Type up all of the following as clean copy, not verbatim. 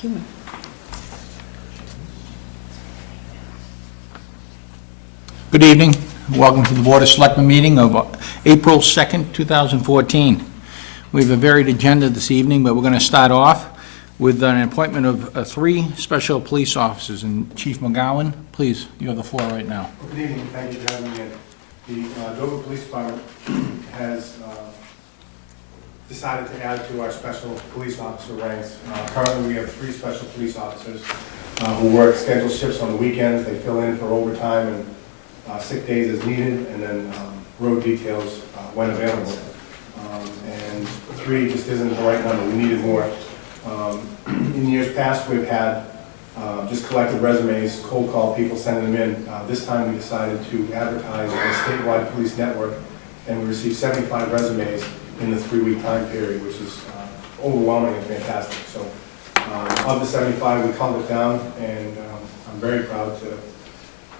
human. Good evening. Welcome to the Board of Selectmen meeting of April 2nd, 2014. We have a varied agenda this evening, but we're going to start off with an appointment of 3 special police officers. And Chief McGowan, please, you have the floor right now. Good evening. Thank you for having me in. The Dover Police Department has decided to add to our special police officer ranks. Currently, we have 3 special police officers who work scheduled shifts on the weekends. They fill in for overtime and sick days as needed, and then road details when available. And 3 just isn't the right number. We needed more. In years past, we've had just collected resumes, cold call people, sending them in. This time we decided to advertise on a statewide police network, and we received 75 resumes in the 3-week time period, which is overwhelming and fantastic. So of the 75, we culled it down, and I'm very proud to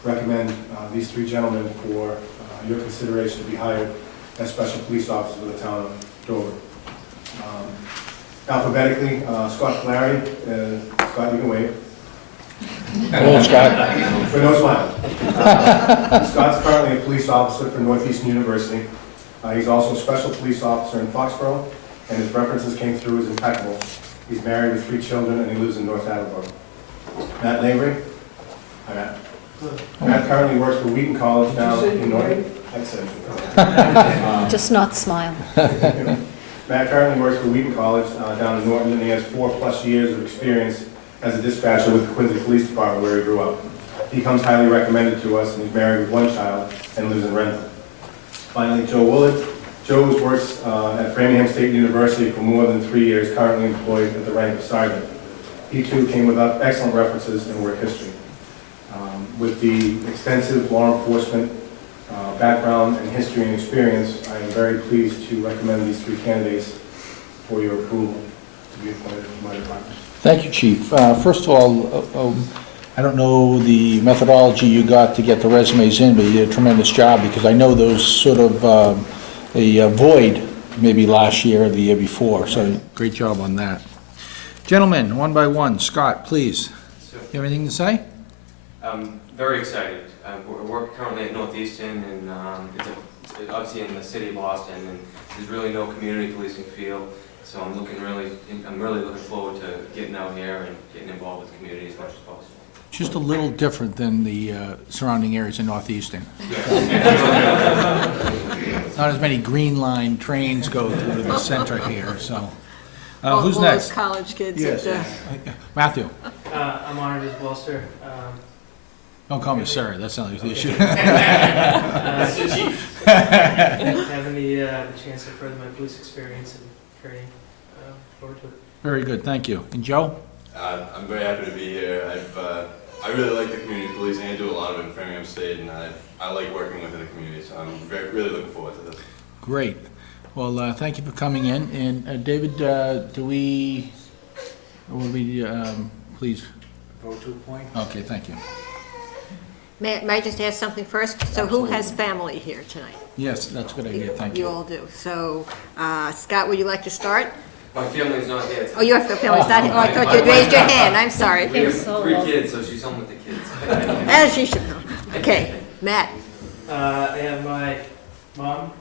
recommend these 3 gentlemen for your consideration to be hired as special police officers of the town of Dover. Alphabetically, Scott Flaherty. Scott, you can wave. Hello, Scott. But no smile. Scott's currently a police officer for Northeastern University. He's also a special police officer in Foxborough, and his references came through as impeccable. He's married with 3 children, and he lives in North Attleboro. Matt Lavery. Hi, Matt. Matt currently works for Wheaton College down in Norton. I said. Just not smile. Matt currently works for Wheaton College down in Norton, and he has 4+ years of experience as a dispatcher with the Quincy Police Department, where he grew up. He comes highly recommended to us, and he's married with 1 child and lives in Renton. Finally, Joe Willard. Joe works at Framingham State University for more than 3 years, currently employed at the rank of sergeant. He too came with excellent references and work history. With the extensive law enforcement background and history and experience, I am very pleased to recommend these 3 candidates for your approval to be appointed to my department. Thank you, Chief. First of all, I don't know the methodology you got to get the resumes in, but you did a tremendous job, because I know those sort of a void maybe last year or the year before, so great job on that. Gentlemen, one by one. Scott, please. You have anything to say? I'm very excited. I work currently at Northeastern, and it's obviously in the city of Boston, and there's really no community policing feel. So I'm really looking forward to getting out here and getting involved with the community as much as possible. Just a little different than the surrounding areas in Northeastern. Not as many green line trains go through the center here, so. Who's all next? those college kids. Yes. Matthew. I'm honored as well, sir. Don't call me sir, that's not the issue. That's the chief. Having the chance to further my police experience and training. Forward to it. Very good, thank you. And Joe? I'm very happy to be here. I really like the community police, and I do a lot of it in Framingham State, and I like working within the community, so I'm really looking forward to this. Great. Well, thank you for coming in. And David, please? Vote to appoint. Okay, thank you. May I just ask something first? So who has family here tonight? Yes, that's a good idea, thank You you. all do. So, Scott, would you like to start? My family's not here. Oh, your family's not here. Oh, I thought you'd raised your hand. I'm sorry. We have 3 kids, so she's home with the kids. As you should know. Okay, Matt. I have my mom,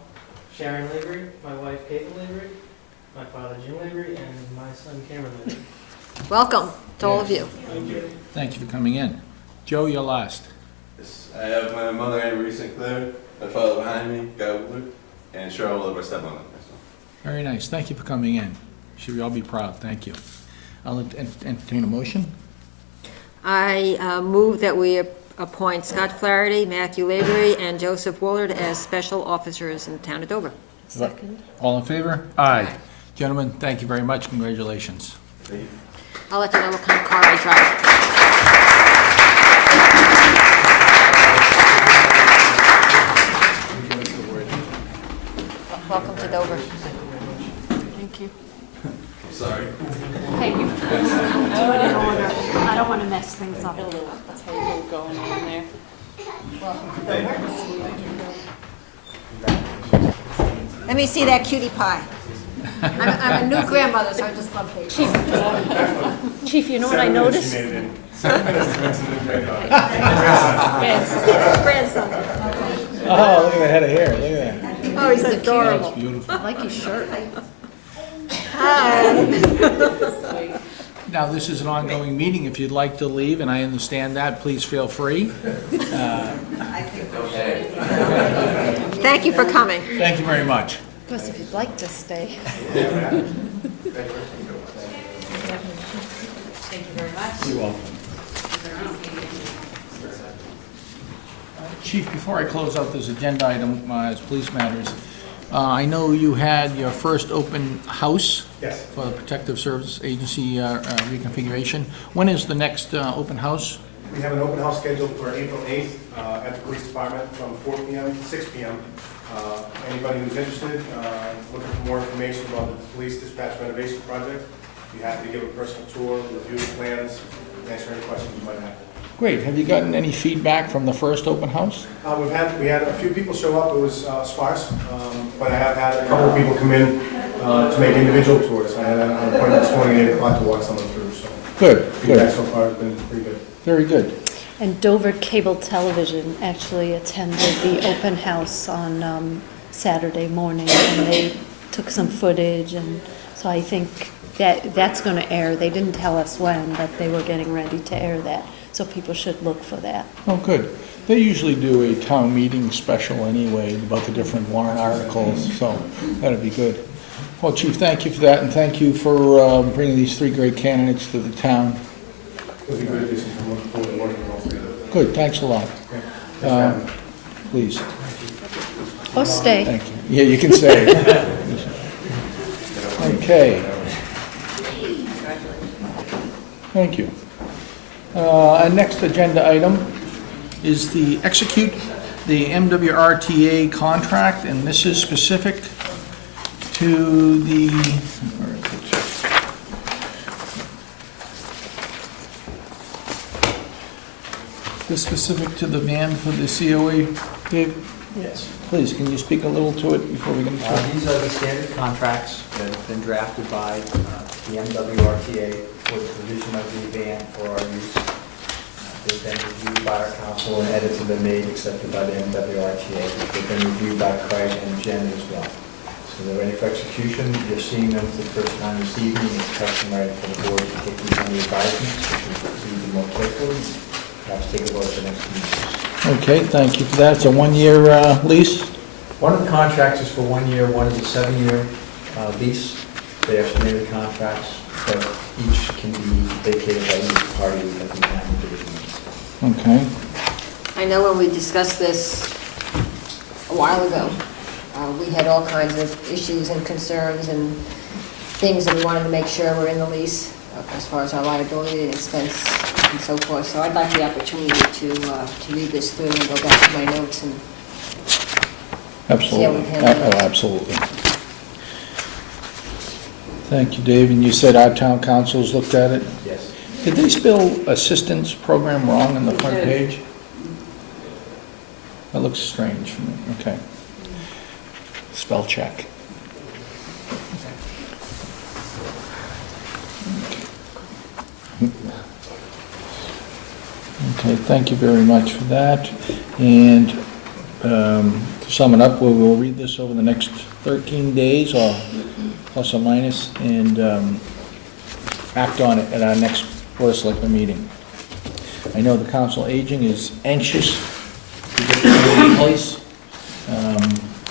Sharon Lavery, my wife, Caitlin Lavery, my father, Jim Lavery, and my son, Cameron Lavery. Welcome to all of you. Thank you. Thank you for coming in. Joe, you're last. Yes, I have my mother, Anne Marie Sinclair, my father behind me, Guy Woodward, and Cheryl Willard, my stepmother. Very nice, thank you for coming in. Should we all be proud, thank you. I'll entertain a motion. I move that we appoint Scott Flaherty, Matthew Lavery, and Joseph Woolard as special officers in the town of Dover. Second. All in favor? Aye. Gentlemen, thank you very much, congratulations. Thank you. I'll let you know what kind of car I drive. Welcome to Dover. Thank you. I'm sorry. Thank you. I don't want to mess things up. A little table going on there. Let me see that cutie pie. I'm a new grandmother, so I just love paper. Chief, you know what I 7 minutes noticed? she made it in. 7 minutes to mention the granddaughter. Grandson. Oh, look at the head of hair, look at that. Oh, he's That's adorable. beautiful. I like his shirt. Hi. Now, this is an ongoing meeting. If you'd like to leave, and I understand that, please feel free. Thank you for coming. Thank you very much. Of course, if you'd like to stay. Thank you very much. You're welcome. Chief, before I close out this agenda item as police matters, I know you had your first open house Yes. for the Protective Service Agency reconfiguration. When is the next open house? We have an open house scheduled for April 8th at the police department from 4 p.m. to 6 p.m. Anybody who's interested, looking for more information about the police dispatch renovation project, be happy to give a personal tour, review the plans, answer any questions you might have. Great. Have you gotten any feedback from the first open house? We had a few people show up. It was sparse, but I have had a couple of people come in to make individual tours. I had an appointment this morning at 8 o'clock to walk someone through, so Good, feedback good. so far has been pretty good. Very good. And Dover Cable Television actually attended the open house on Saturday morning, and they took some footage, and so I think that's going to air. They didn't tell us when, but they were getting ready to air that, so people should look for that. Oh, good. They usually do a town meeting special anyway about the different warrant articles, so that'd be good. Well, Chief, thank you for that, and thank you for bringing these 3 great candidates to the town. It'll be good addition. I'm looking forward to working with all 3 of them. Good, thanks a lot. Please, Or stay. thank you. Yeah, you can say. Okay. Thank you. Our next agenda item is the execute the MWRTA contract, and this is specific to the, where is it? This specific to the van for the COA, Dave? Yes. Please, can you speak a little to it before we get into it? These are the standard contracts that have been drafted by the MWRTA for the provision of the van for our use. They've been reviewed by our council and edits have been made, accepted by the MWRTA. They've been reviewed by Craig and Jen as well. So they're ready for execution. You're seeing them for the first time this evening. It's customary for the board to take these under advisement, so we can read them more carefully. Perhaps take a vote at the next meeting. Okay, thank you for that. It's a 1-year lease? One of the contracts is for 1 year, one is a 7-year lease. They are standard contracts, but each can be vacated by each party at the time of the meeting. Okay. I know when we discussed this a while ago, we had all kinds of issues and concerns and things that we wanted to make sure were in the lease, as far as our liability and expense and so forth. So I'd like the opportunity to read this through and go back to my notes and Absolutely. we handle it. Oh, absolutely. Thank you, Dave. And you said our town councils looked at it? Yes. Did they spell assistance program wrong on the front page? That looks strange. Okay. Spell check. Okay, thank you very much for that. And to sum it up, we'll read this over the next 13 days, or plus or minus, and act on it at our next Board of Selectmen meeting. I know the Council on Aging is anxious to get this in place.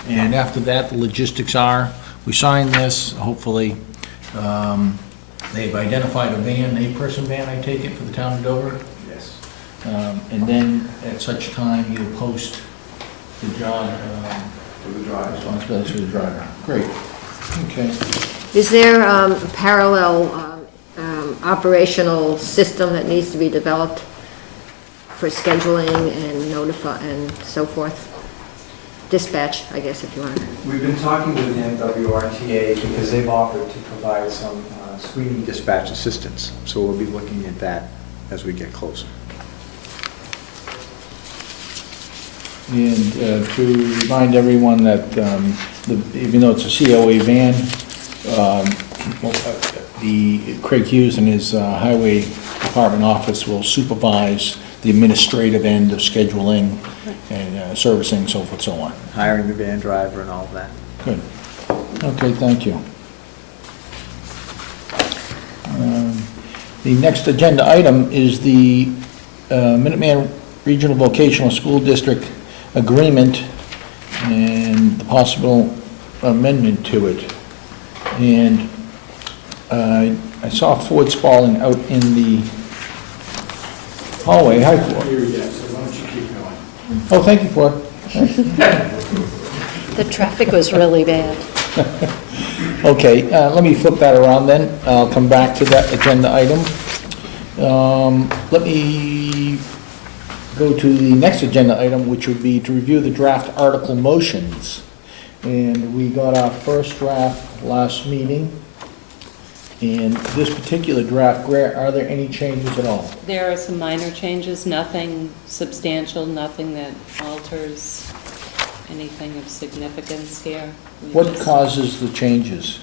And after that, the logistics are, we sign this, hopefully, they've identified a van, a person van, I take it, for the town of Dover. Yes. And then, at such time, you'll post the job, For the drive. responsibilities for the driver. Great, okay. Is there a parallel operational system that needs to be developed for scheduling and notify and so forth? Dispatch, I guess, if you want. We've been talking with the MWRTA because they've offered to provide some screening dispatch assistance. So we'll be looking at that as we get closer. And to remind everyone that even though it's a COA van, Craig Hughes and his highway department office will supervise the administrative end of scheduling and servicing, so forth, so on. Hiring the van driver and all of that. Good. Okay, thank you. The next agenda item is the Minuteman Regional Vocational School District Agreement and the possible amendment to it. And I saw Ford Spalding out in the hallway. Hi, Ford. Here yet, so why don't you keep going? Oh, thank you, Ford. The traffic was really bad. Okay, let me flip that around then. I'll come back to that agenda item. Let me go to the next agenda item, which would be to review the draft article motions. And we got our first draft last meeting. And this particular draft, are there any changes at all? There are some minor changes, nothing substantial, nothing that alters anything of significance here. We What just- causes the changes?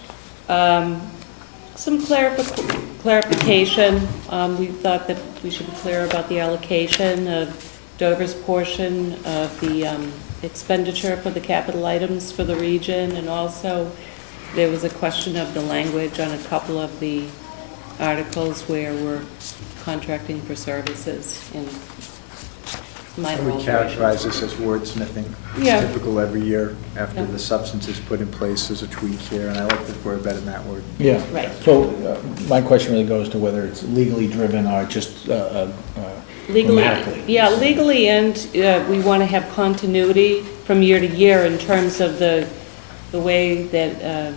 Some clarification. We thought that we should be clear about the allocation of Dover's portion of the expenditure for the capital items for the region, and also there was a question of the language on a couple of the articles where we're contracting for services and I minor would characterize alterations. this as wordsmithing. Yeah. It's typical every year after Yeah. the substance is put in place, there's a tweak here, and I like the word better than that word. Yeah. Right. So my question really goes to whether it's legally driven or just Legally, grammatically. yeah, legally, and we want to have continuity from year to year in terms of the way that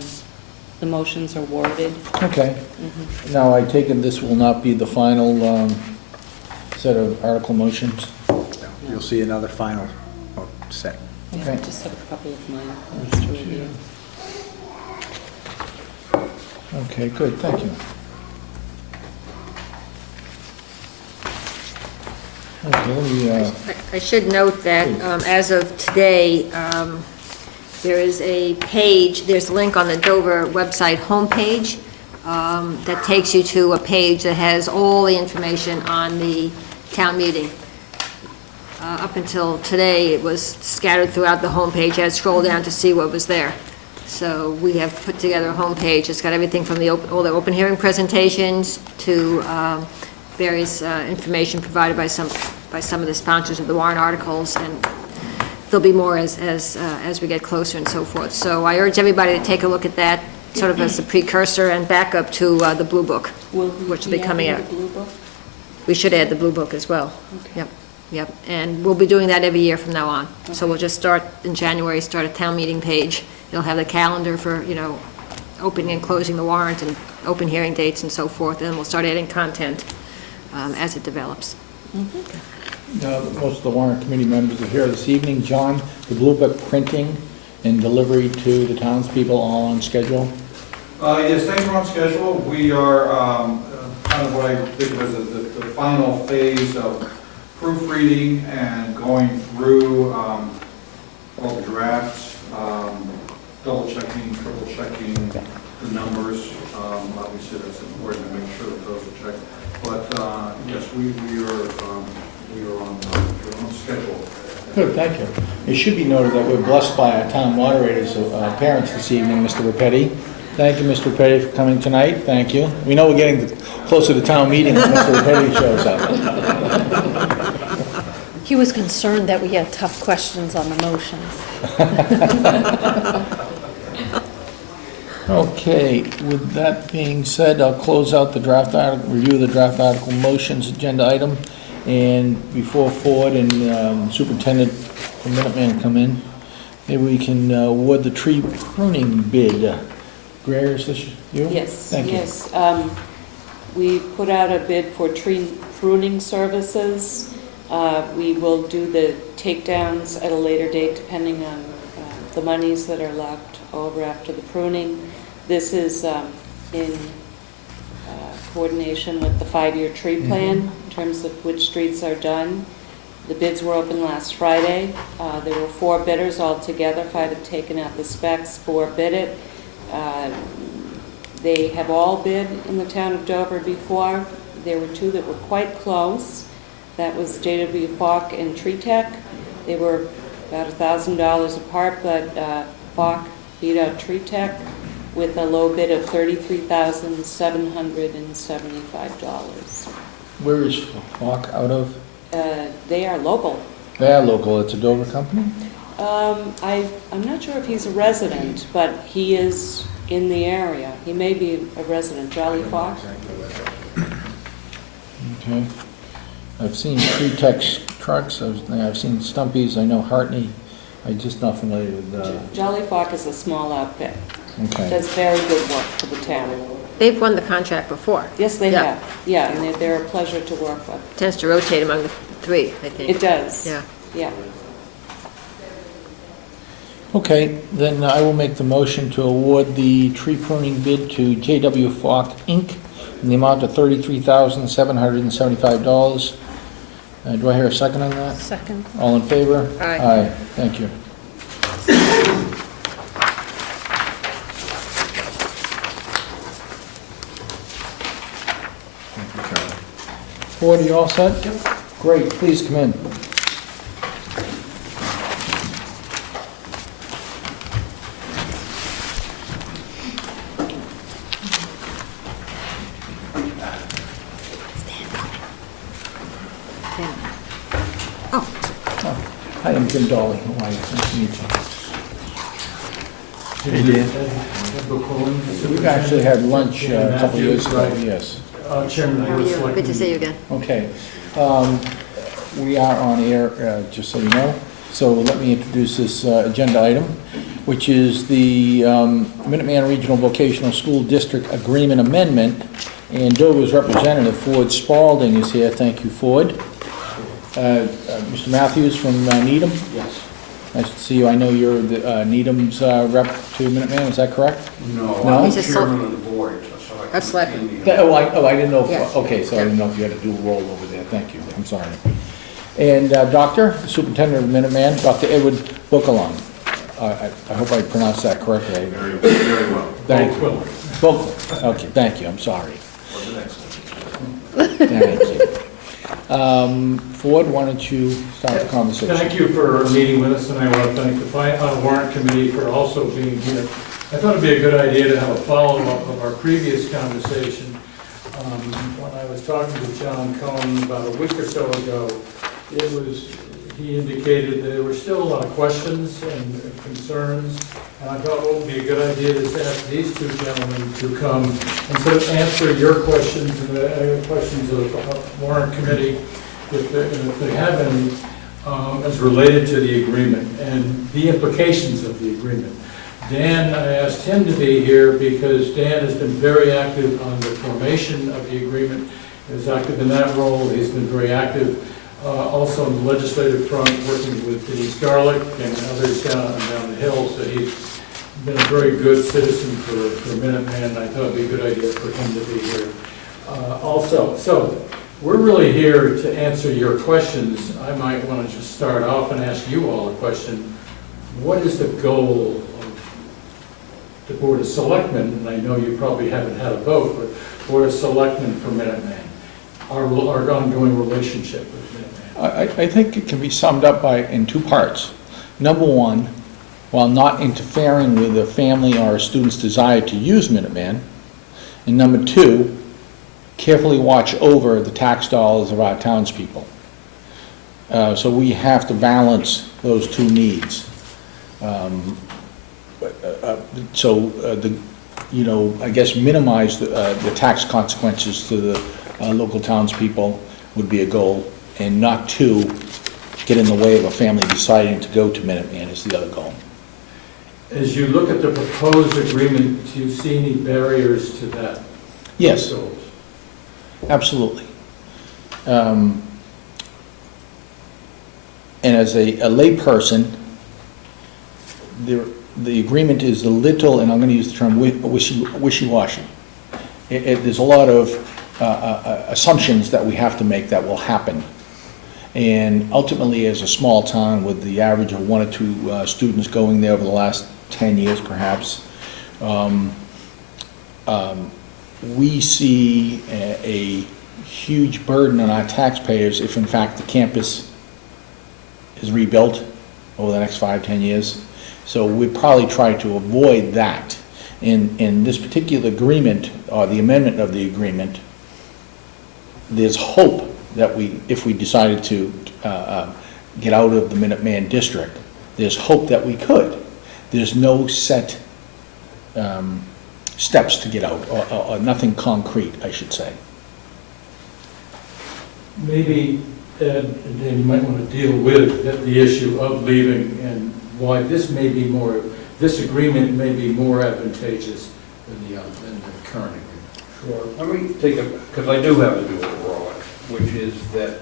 the motions are worded. Okay. Mhm. Now, I take it this will not be the final set of article motions? You'll see another final set. Yeah, Okay. just have a couple of minor points to review. Okay, good, thank you. Okay, let me, I should note that as of today, there is a page, there's a link on the Dover website homepage that takes you to a page that has all the information on the town meeting. Up until today, it was scattered throughout the homepage. I had to scroll down to see what was there. So we have put together a homepage. It's got everything from all the open hearing presentations to various information provided by some of the sponsors of the warrant articles, and there'll be more as we get closer and so forth. So I urge everybody to take a look at that, sort of as a precursor and backup to the Blue Book, which will be coming out. The blue book? We should add the Blue Book as well. Okay. Yep, and we'll be doing that every year from now on. So we'll just start in January, start a town meeting page. You'll have the calendar for, opening and closing the warrant and open hearing dates and so forth, and we'll start adding content as it develops. most of the warrant committee members are here this evening. John, the Blue Book printing and delivery to the townspeople all on schedule? Yes, things are on schedule. We are kind of what I think was the final phase of proofreading and going through all the drafts, double checking, triple checking the numbers. Obviously, that's important to make sure that those are checked. But yes, we are on schedule. Good, thank you. It should be noted that we're blessed by our town moderator's parents this evening, Mr. Repetti. Thank you, Mr. Repetti, for coming tonight. Thank you. We know we're getting closer to town meeting when Mr. Repetti shows up. He was concerned that we had tough questions on the motions. Okay, with that being said, I'll close out the draft article, review the draft article motions agenda item. And before Ford and Superintendent from Minuteman come in, maybe we can award the tree pruning bid. Greer, is this you? Yes, Thank you. yes. We put out a bid for tree pruning services. We will do the takedowns at a later date, depending on the monies that are left over after the pruning. This is in coordination with the 5-year tree plan in terms of which streets are done. The bids were open last Friday. There were 4 bidders altogether. 5 had taken out the specs, 4 bid it. They have all been in the town of Dover before. There were two that were quite close. That was J.W. Falk and Tree Tech. They were about $1,000 apart, but Falk beat out Tree Tech with a low bid of $33,775. Where is Falk out of? They are local. They are local, it's a Dover company? I'm not sure if he's a resident, but he is in the area. He may be a resident. Jolly Fox? Okay. I've seen Tree Tech's trucks, I've seen Stumpy's, I know Hartney. I'm just not familiar with, Jolly Fox is a small outfit. okay. Does very good work for the town. They've won the contract before. Yes, they Yeah. have. Yeah, and they're a pleasure to work with. Tends to rotate among the three, I think. It does. Yeah. Yeah. Okay, then I will make the motion to award the tree pruning bid to J.W. Falk, Inc. in the amount of $33,775. Do I hear a second on that? Second. All in favor? Aye. Aye, thank you. Thank you, Charlie. Ford, you all set? Yep. Great, please come in. Hi, I'm Jim Dolly. How are you? Nice to meet you. We've actually had lunch a couple years ago, yes. Chairman of How the are Board of you? Selectmen. Good to see you again. Okay. We are on air, just so you know. So let me introduce this agenda item, which is the Minuteman Regional Vocational School District Agreement Amendment. And Dover's representative, Ford Spalding, is here. Thank you, Ford. Mr. Matthews from Needham? Yes. Nice to see you. I know you're the Needham's rep to Minuteman, is that correct? No, No? I'm He's a chairman of the board, so I That's can't Selectmen. be- I didn't know, Yes. okay, so I didn't know if you had a dual role over there. Thank you, I'm sorry. And Doctor, Superintendent of Minuteman, Dr. Edward Bokalon. I hope I pronounced that correctly. Very, very well. Thank you. Bokalon, okay, thank you, I'm sorry. What's the next one? Thank you. Ford, why don't you start the conversation? Thank you for meeting with us, and I want to thank the warrant committee for also being here. I thought it'd be a good idea to have a follow-up of our previous conversation. When I was talking to John Cohn about a week or so ago, he indicated that there were still a lot of questions and concerns, and I thought what would be a good idea is to ask these two gentlemen to come and sort of answer your questions and the questions of the warrant committee, if they have any, as related to the agreement and the implications of the agreement. Dan, I asked him to be here because Dan has been very active on the formation of the agreement. He was active in that role. He's been very active also on the legislative front, working with Denise Garlick and others down the hill. So he's been a very good citizen for Minuteman, and I thought it'd be a good idea for him to be here also. So we're really here to answer your questions. I might want to just start off and ask you all a question. What is the goal of the Board of Selectmen? And I know you probably haven't had a vote, but Board of Selectmen for Minuteman, our ongoing relationship with Minuteman. I think it can be summed up in two parts. Number one, while not interfering with a family or a student's desire to use Minuteman. And number two, carefully watch over the tax dollars of our townspeople. So we have to balance those two needs. I guess minimize the tax consequences to the local townspeople would be a goal, and not to get in the way of a family deciding to go to Minuteman is the other goal. As you look at the proposed agreement, do you see any barriers to that? Yes, Goals? absolutely. And as a layperson, the agreement is a little, and I'm going to use the term wishy-washy. There's a lot of assumptions that we have to make that will happen. And ultimately, as a small town with the average of 1 or 2 students going there over the last 10 years perhaps, we see a huge burden on our taxpayers if in fact the campus is rebuilt over the next 5, 10 years. So we probably try to avoid that. In this particular agreement, or the amendment of the agreement, there's hope that if we decided to get out of the Minuteman district, there's hope that we could. There's no set steps to get out, or nothing concrete, I should say. Maybe, Ed and Dan, you might want to deal with the issue of leaving and why this may be more, this agreement may be more advantageous than the current agreement. Sure. Let me take a, because I do have a dual role, which is that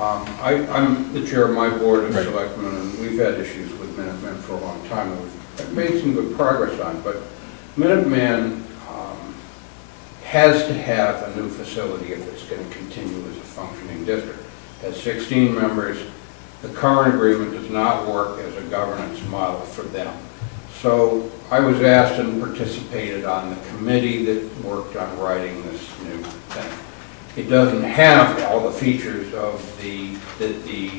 I'm the chair of my board of Right. selectmen, and we've had issues with Minuteman for a long time, and we've made some good progress on, but Minuteman has to have a new facility if it's going to continue as a functioning district. It has 16 members. The current agreement does not work as a governance model for them. So I was asked and participated on the committee that worked on writing this new thing. It doesn't have all the features of that the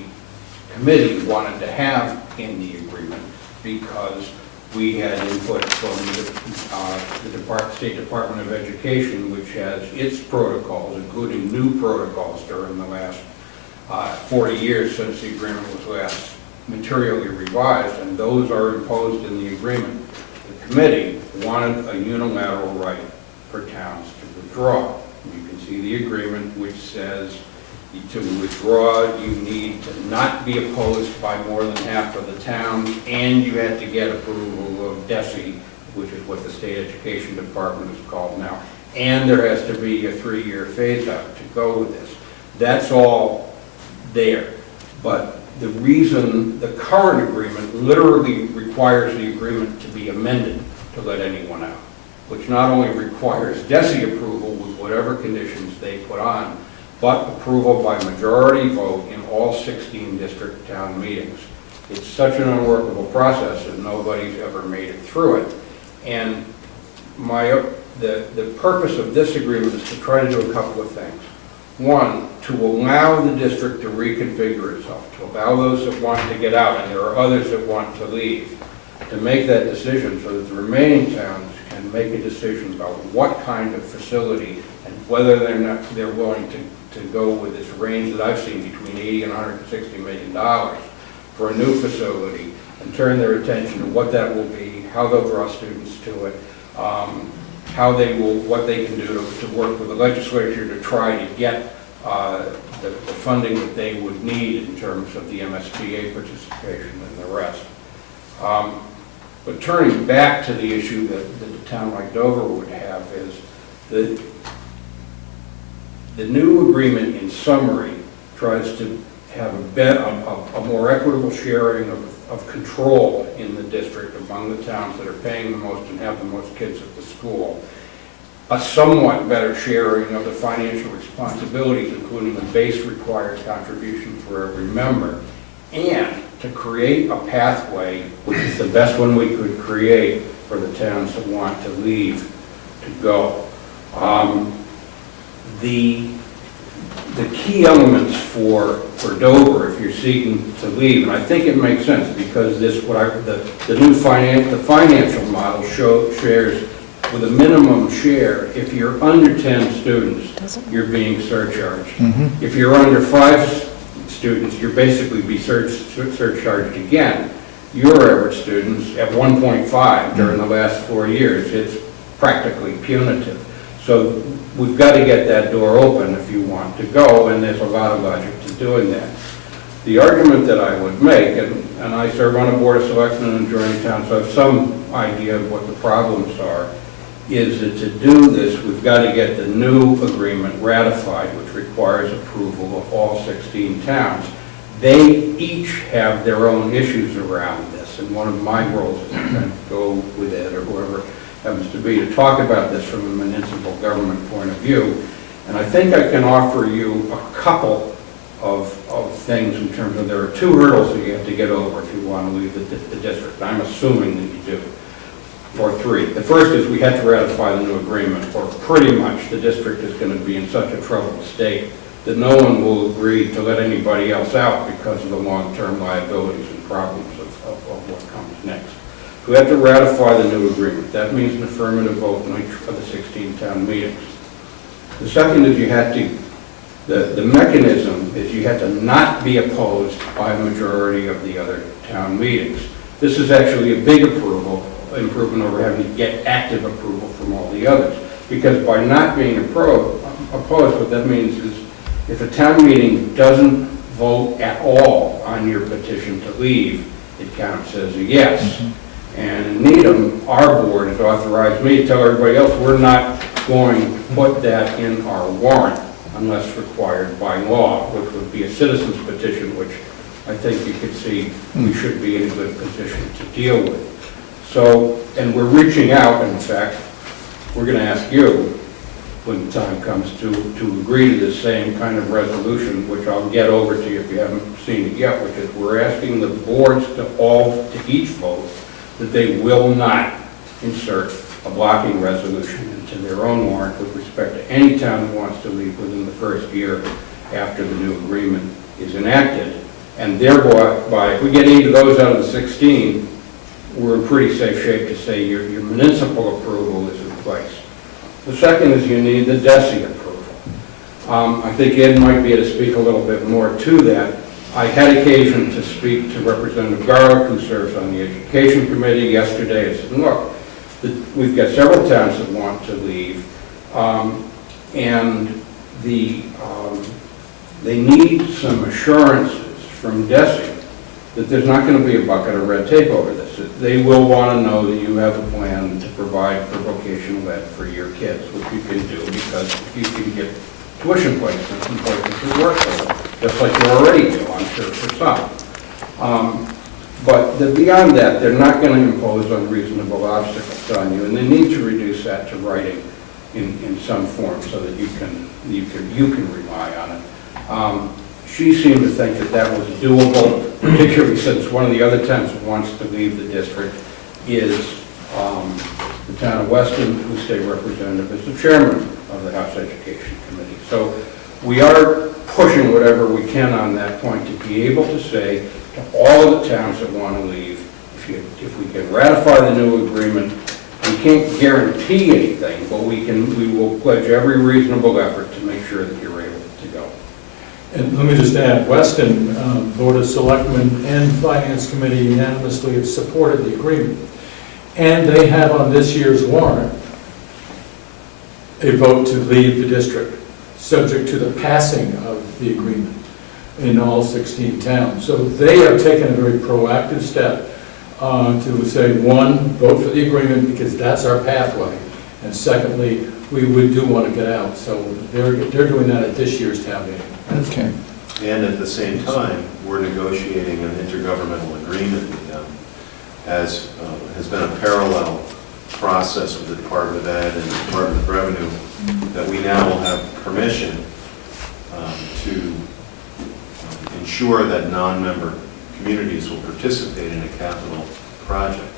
committee wanted to have in the agreement, because we had input from the State Department of Education, which has its protocols, including new protocols during the last 40 years since the agreement was last materially revised, and those are imposed in the agreement. The committee wanted a unilateral right for towns to withdraw. You can see the agreement, which says to withdraw, you need to not be opposed by more than half of the towns, and you had to get approval of DESE, which is what the State Education Department is called now. And there has to be a 3-year phase-out to go with this. That's all there. But the reason the current agreement literally requires the agreement to be amended to let anyone out, which not only requires DESE approval with whatever conditions they put on, but approval by majority vote in all 16 district town meetings. It's such an unworkable process that nobody's ever made it through it. And the purpose of this agreement is to try to do a couple of things. One, to allow the district to reconfigure itself, to allow those that want to get out, and there are others that want to leave, to make that decision so that the remaining towns can make a decision about what kind of facility and whether they're willing to go with this range that I've seen between $80 and $160 million for a new facility, and turn their attention to what that will be, how they'll draw students to it, what they can do to work with the legislature to try to get the funding that they would need in terms of the MSBA participation and the rest. But turning back to the issue that a town like Dover would have is the new agreement, in summary, tries to have a more equitable sharing of control in the district among the towns that are paying the most and have the most kids at the school. A somewhat better sharing of the financial responsibilities, including the base required contribution for every member, and to create a pathway, which is the best one we could create for the towns that want to leave to go. The key elements for Dover, if you're seeking to leave, and I think it makes sense because the new financial model shares with a minimum share. If you're under 10 students, you're being surcharged. Mm-hmm. If you're under 5 students, you're basically be surcharged again. Your average students at 1.5 during the last 4 years, it's practically punitive. So we've got to get that door open if you want to go, and there's a lot of logic to doing that. The argument that I would make, and I serve on a board of selectmen in adjoining town, so I have some idea of what the problems are, is that to do this, we've got to get the new agreement ratified, which requires approval of all 16 towns. They each have their own issues around this, and one of my roles is to kind of go with Ed or whoever happens to be to talk about this from a municipal government point of view. And I think I can offer you a couple of things in terms of there are 2 hurdles that you have to get over if you want to leave the district. I'm assuming that you do. or three. The first is we had to ratify the new agreement, or pretty much the district is going to be in such a troubled state that no one will agree to let anybody else out because of the long-term liabilities and problems of what comes next. So we have to ratify the new agreement. That means an affirmative vote in each of the 16 town meetings. The second is you had to, the mechanism is you had to not be opposed by a majority of the other town meetings. This is actually a big improvement over having to get active approval from all the others. Because by not being opposed, what that means is if a town meeting doesn't vote at all on your petition to leave, it counts as a yes. And in Needham, our board has authorized me to tell everybody else we're not going to put that in our warrant unless required by law, which would be a citizen's petition, which I think you could see we should be in a good position to deal with. So, and we're reaching out, in fact, we're going to ask you, when the time comes, to agree to the same kind of resolution, which I'll get over to you if you haven't seen it yet, which is we're asking the boards to each vote that they will not insert a blocking resolution into their own warrant with respect to any town that wants to leave within the first year after the new agreement is enacted. And thereby, if we get 8 of those out of the 16, we're in pretty safe shape to say your municipal approval is in place. The second is you need the DESI approval. I think Ed might be able to speak a little bit more to that. I had occasion to speak to Representative Garlick, who serves on the Education Committee, yesterday. I said, look, we've got several towns that want to leave, and they need some assurances from DESI that there's not going to be a bucket of red tape over this. They will want to know that you have a plan to provide for vocational ed for your kids, which you can do because you can get tuition placements and places to work for them, just like you already do, I'm sure, for some. But beyond that, they're not going to impose unreasonable obstacles on you, and they need to reduce that to writing in some form so that you can rely on it. She seemed to think that that was doable, particularly since one of the other towns that wants to leave the district is the town of Weston, whose state representative is the chairman of the House Education Committee. So we are pushing whatever we can on that point to be able to say to all of the towns that want to leave, if we can ratify the new agreement, we can't guarantee anything, but we will pledge every reasonable effort to make sure that you're able to go. And let me just add, Weston, Board of Selectmen and Finance Committee unanimously have supported the agreement. And they have on this year's warrant a vote to leave the district, subject to the passing of the agreement in all 16 towns. So they have taken a very proactive step to say, one, vote for the agreement because that's our pathway. And secondly, we do want to get out. So they're doing that at this year's town meeting. Okay. And at the same time, we're negotiating an intergovernmental agreement with them, as has been a parallel process with the Department of Ed and the Department of Revenue, that we now will have permission to ensure that non-member communities will participate in a capital project.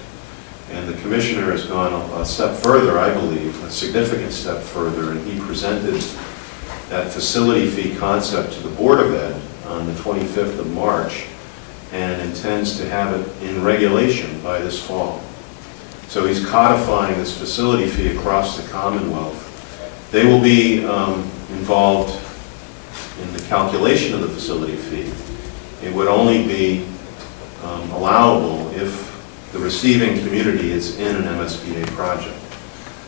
And the commissioner has gone a step further, I believe, a significant step further, and he presented that facility fee concept to the Board of Ed on the 25th of March and intends to have it in regulation by this fall. So he's codifying this facility fee across the Commonwealth. They will be involved in the calculation of the facility fee. It would only be allowable if the receiving community is in an MSBA project.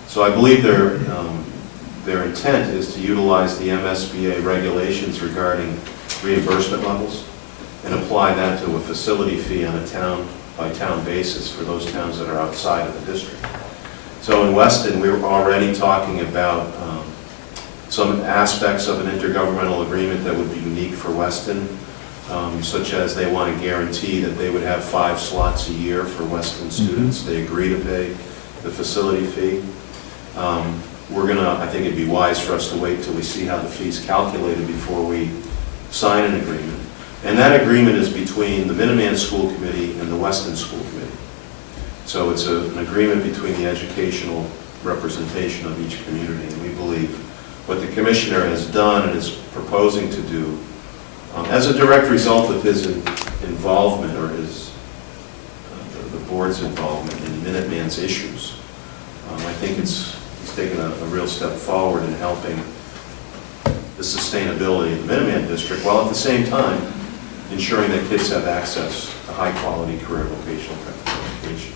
So I believe their intent is to utilize the MSBA regulations regarding reimbursement levels and apply that to a facility fee on a town-by-town basis for those towns that are outside of the district. So in Weston, we're already talking about some aspects of an intergovernmental agreement that would be unique for Weston, such as they want to guarantee that they would have 5 slots a year for Weston students. They agree to pay the facility fee. I think it'd be wise for us to wait till we see how the fee's calculated before we sign an agreement. And that agreement is between the Minuteman School Committee and the Weston School Committee. So it's an agreement between the educational representation of each community, and we believe what the commissioner has done and is proposing to do, as a direct result of his involvement, or his, the board's involvement in Minuteman's issues, I think he's taken a real step forward in helping the sustainability of the Minuteman district, while at the same time ensuring that kids have access to high-quality career vocational education.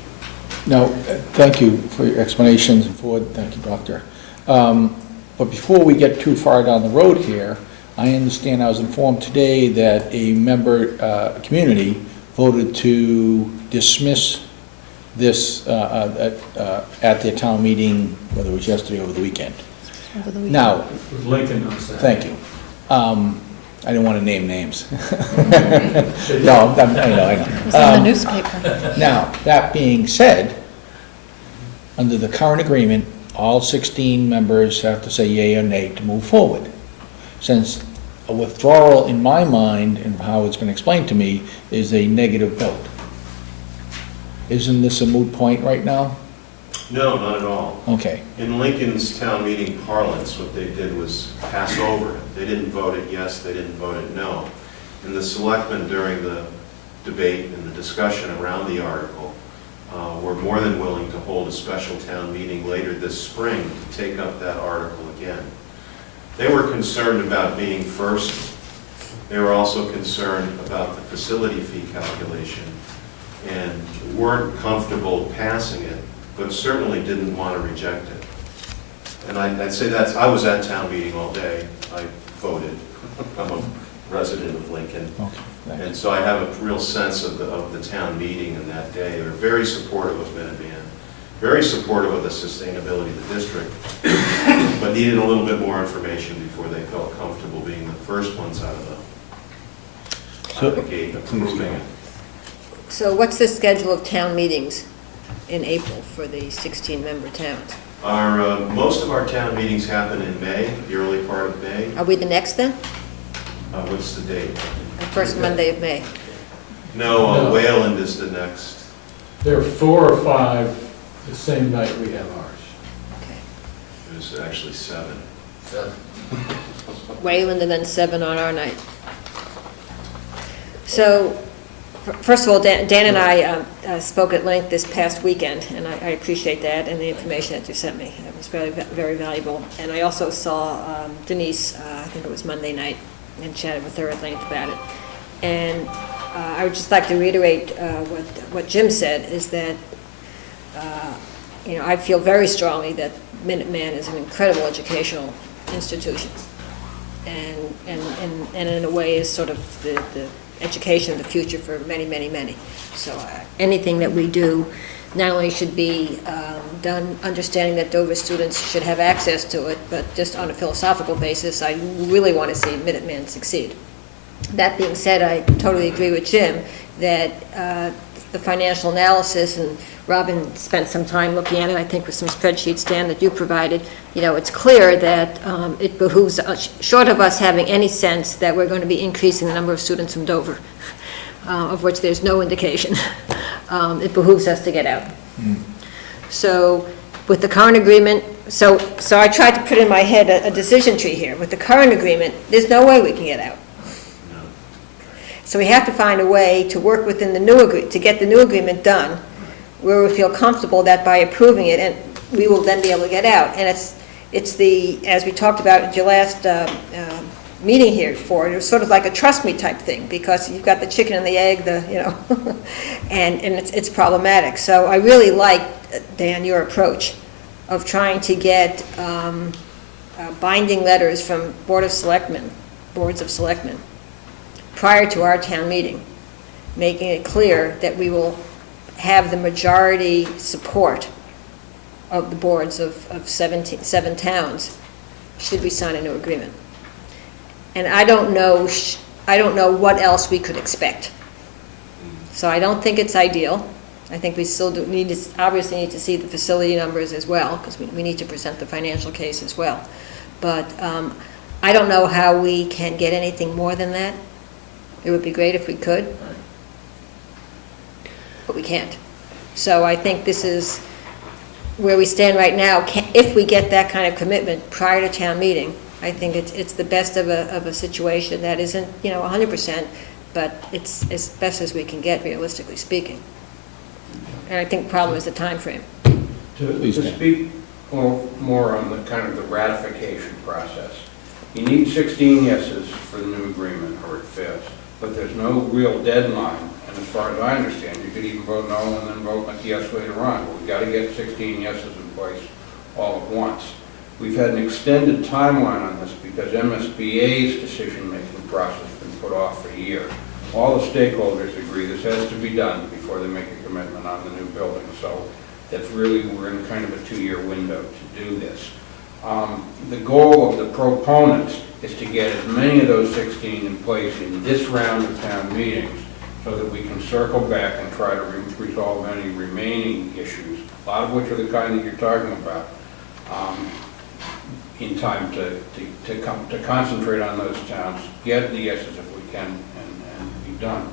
Now, thank you for your explanations, and thank you, Doctor. But before we get too far down the road here, I understand, I was informed today that a member community voted to dismiss this at their town meeting, whether it was yesterday or over the weekend. Over the weekend. Now, With Lincoln on Saturday. thank you. I didn't want to name names. No, I know. It was in the newspaper. Now, that being said, under the current agreement, all 16 members have to say yea or nay to move forward. Since a withdrawal, in my mind, and how it's been explained to me, is a negative vote. Isn't this a moot point right now? No, not at all. Okay, In Lincoln's town meeting parlance, what they did was pass over it. They didn't vote it yes, they didn't vote it no. And the selectmen, during the debate and the discussion around the article, were more than willing to hold a special town meeting later this spring to take up that article again. They were concerned about being first. They were also concerned about the facility fee calculation and weren't comfortable passing it, but certainly didn't want to reject it. And I'd say I was at town meeting all day. I voted. I'm a resident of Lincoln. okay. thank you. And so I have a real sense of the town meeting in that day. They're very supportive of Minuteman, very supportive of the sustainability of the district, but needed a little bit more information before they felt comfortable being the first ones out of the gate approving it. So what's the schedule of town meetings in April for the 16-member towns? Most of our town meetings happen in May, the early part of May. Are we the next then? What's the date? The first Monday of May? No, No. Wayland is the next. There are 4 or 5 the same night we have ours. Okay. There's actually 7. Wayland and then 7 on our night. So, first of all, Dan and I spoke at length this past weekend, and I appreciate that and the information that you sent me. It was very, very valuable. And I also saw Denise, I think it was Monday night, and chatted with her at length about it. And I would just like to reiterate what Jim said, is that I feel very strongly that Minuteman is an incredible educational institution, and in a way is sort of the education of the future for many, many, many. So anything that we do not only should be done understanding that Dover students should have access to it, but just on a philosophical basis, I really want to see Minuteman succeed. That being said, I totally agree with Jim that the financial analysis, and Robin spent some time looking at it, I think with some spreadsheets, Dan, that you provided, it's clear that it behooves, short of us having any sense that we're going to be increasing the number of students from Dover, of which there's no indication, it behooves us to get out. So with the current agreement, so I tried to put in my head a decision tree here. With the current agreement, there's no way we can get out. So we have to find a way to work within the new to get the new agreement done, where we feel comfortable that by approving it, and we will then be able to get out. And it's the, as we talked about at your last meeting here before, it was sort of like a trust me type thing, because you've got the chicken and the egg, and it's problematic. So I really like, Dan, your approach of trying to get binding letters from boards of selectmen, prior to our town meeting, making it clear that we will have the majority support of the boards of 7 towns should we sign a new agreement. And I don't know what else we could expect. So I don't think it's ideal. I think we still obviously need to see the facility numbers as well, because we need to present the financial case as well. But I don't know how we can get anything more than that. It would be great if we could, but we can't. So I think this is where we stand right now. If we get that kind of commitment prior to town meeting, I think it's the best of a situation that isn't, 100%, but it's as best as we can get, realistically speaking. And I think the problem is the time frame. To speak more on the kind of the ratification process, you need 16 yeses for the new agreement or it fails, but there's no real deadline. And as far as I understand, you could even vote no and then vote yes later on. But we've got to get 16 yeses in place all at once. We've had an extended timeline on this because MSBA's decision-making process has been put off for a year. All the stakeholders agree this has to be done before they make a commitment on the new building. So that's really, we're in kind of a 2-year window to do this. The goal of the proponents is to get as many of those 16 in place in this round of town meetings so that we can circle back and try to resolve any remaining issues, a lot of which are the kind that you're talking about, in time to concentrate on those towns, get the yeses if we can, and be done.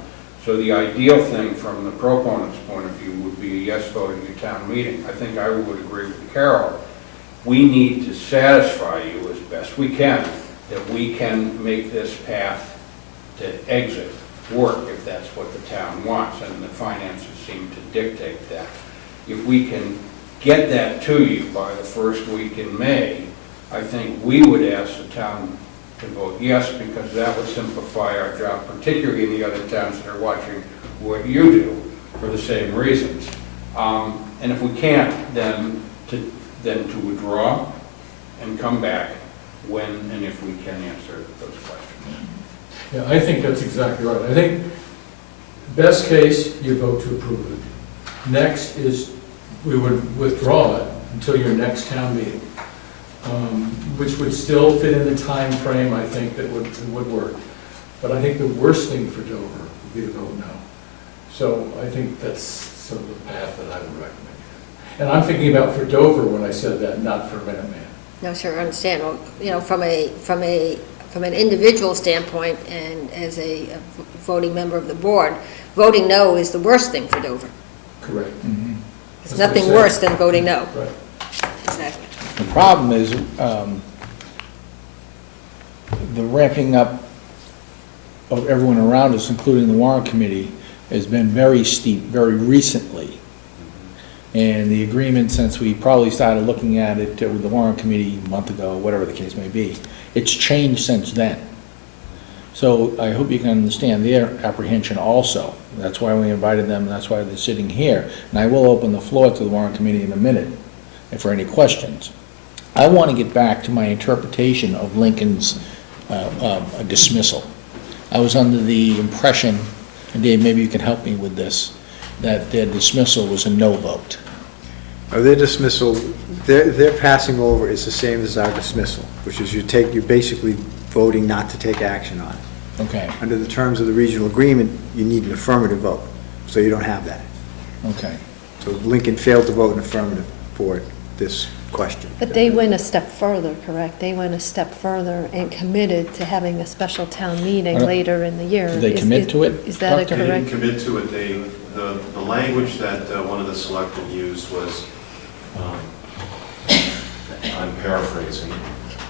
So the ideal thing from the proponent's point of view would be a yes vote at your town meeting. I think I would agree with Carol. We need to satisfy you as best we can that we can make this path to exit work if that's what the town wants, and the finances seem to dictate that. If we can get that to you by the first week in May, I think we would ask the town to vote yes, because that would simplify our job, particularly in the other towns that are watching what you do for the same reasons. And if we can't, then to withdraw and come back when and if we can answer those questions. Yeah, I think that's exactly right. I think best case, you vote to approve it. Next is we would withdraw it until your next town meeting, which would still fit in the time frame, I think, that would work. But I think the worst thing for Dover would be to vote no. So I think that's sort of the path that I would recommend. And I'm thinking about for Dover when I said that, not for Minuteman. No, sure, I understand. Well, from an individual standpoint and as a voting member of the board, voting no is the worst thing for Dover. Correct. Mm-hmm. It's nothing worse than voting no. Right. Exactly. The problem is the ramping up of everyone around us, including the warrant committee, has been very steep very recently. And the agreement, since we probably started looking at it with the warrant committee a month ago, whatever the case may be, it's changed since then. So I hope you can understand their apprehension also. That's why we invited them, and that's why they're sitting here. And I will open the floor to the warrant committee in a minute for any questions. I want to get back to my interpretation of Lincoln's dismissal. I was under the impression, and Dave, maybe you can help me with this, that their dismissal was a no vote. Their dismissal, their passing over is the same as our dismissal, which is you're basically voting not to take action on it. Okay. Under the terms of the regional agreement, you need an affirmative vote, so you don't have that. Okay. So Lincoln failed to vote in affirmative for this question. But they went a step further, correct? They went a step further and committed to having a special town meeting later in the year. Did they commit to it? Is that a Doctor? They didn't correct? commit to it. The language that one of the selectmen used was, I'm paraphrasing,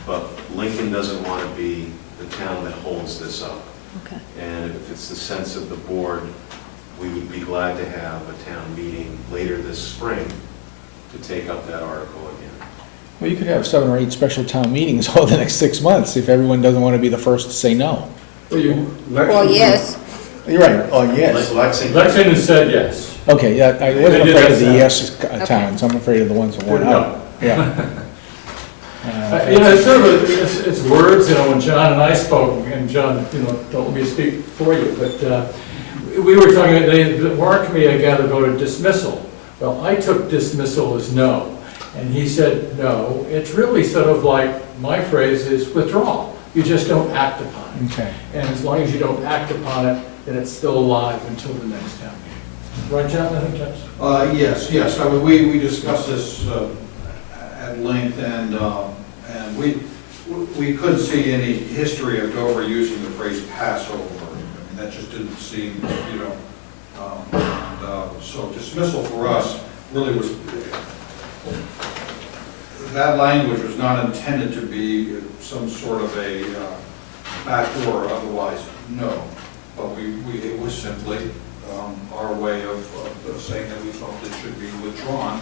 but Lincoln doesn't want to be the town that holds this up. Okay. And if it's the sense of the board, we would be glad to have a town meeting later this spring to take up that article again. Well, you could have 7 or 8 special town meetings over the next 6 months if everyone doesn't want to be the first to say no. Well, yes. You're right. Oh, yes. Lexington said yes. Okay, yeah, I wasn't They did afraid of the that yes Okay. towns. I'm afraid of the ones that want out. Yeah. It's sort of, it's words, when John and I spoke, and John, don't let me speak for you, but we were talking, the warrant committee, I gather, voted dismissal. Well, I took dismissal as no, and he said no. It's really sort of like, my phrase is withdrawal. You just don't act upon it. Okay. And as long as you don't act upon it, then it's still alive until the next town meeting. Right, John? I think that's... Yes. I mean, we discussed this at length, and we couldn't see any history of Dover using the phrase Passover. I mean, that just didn't seem, So dismissal for us really was, that language was not intended to be some sort of a backdoor, otherwise, no. But it was simply our way of saying that we felt it should be withdrawn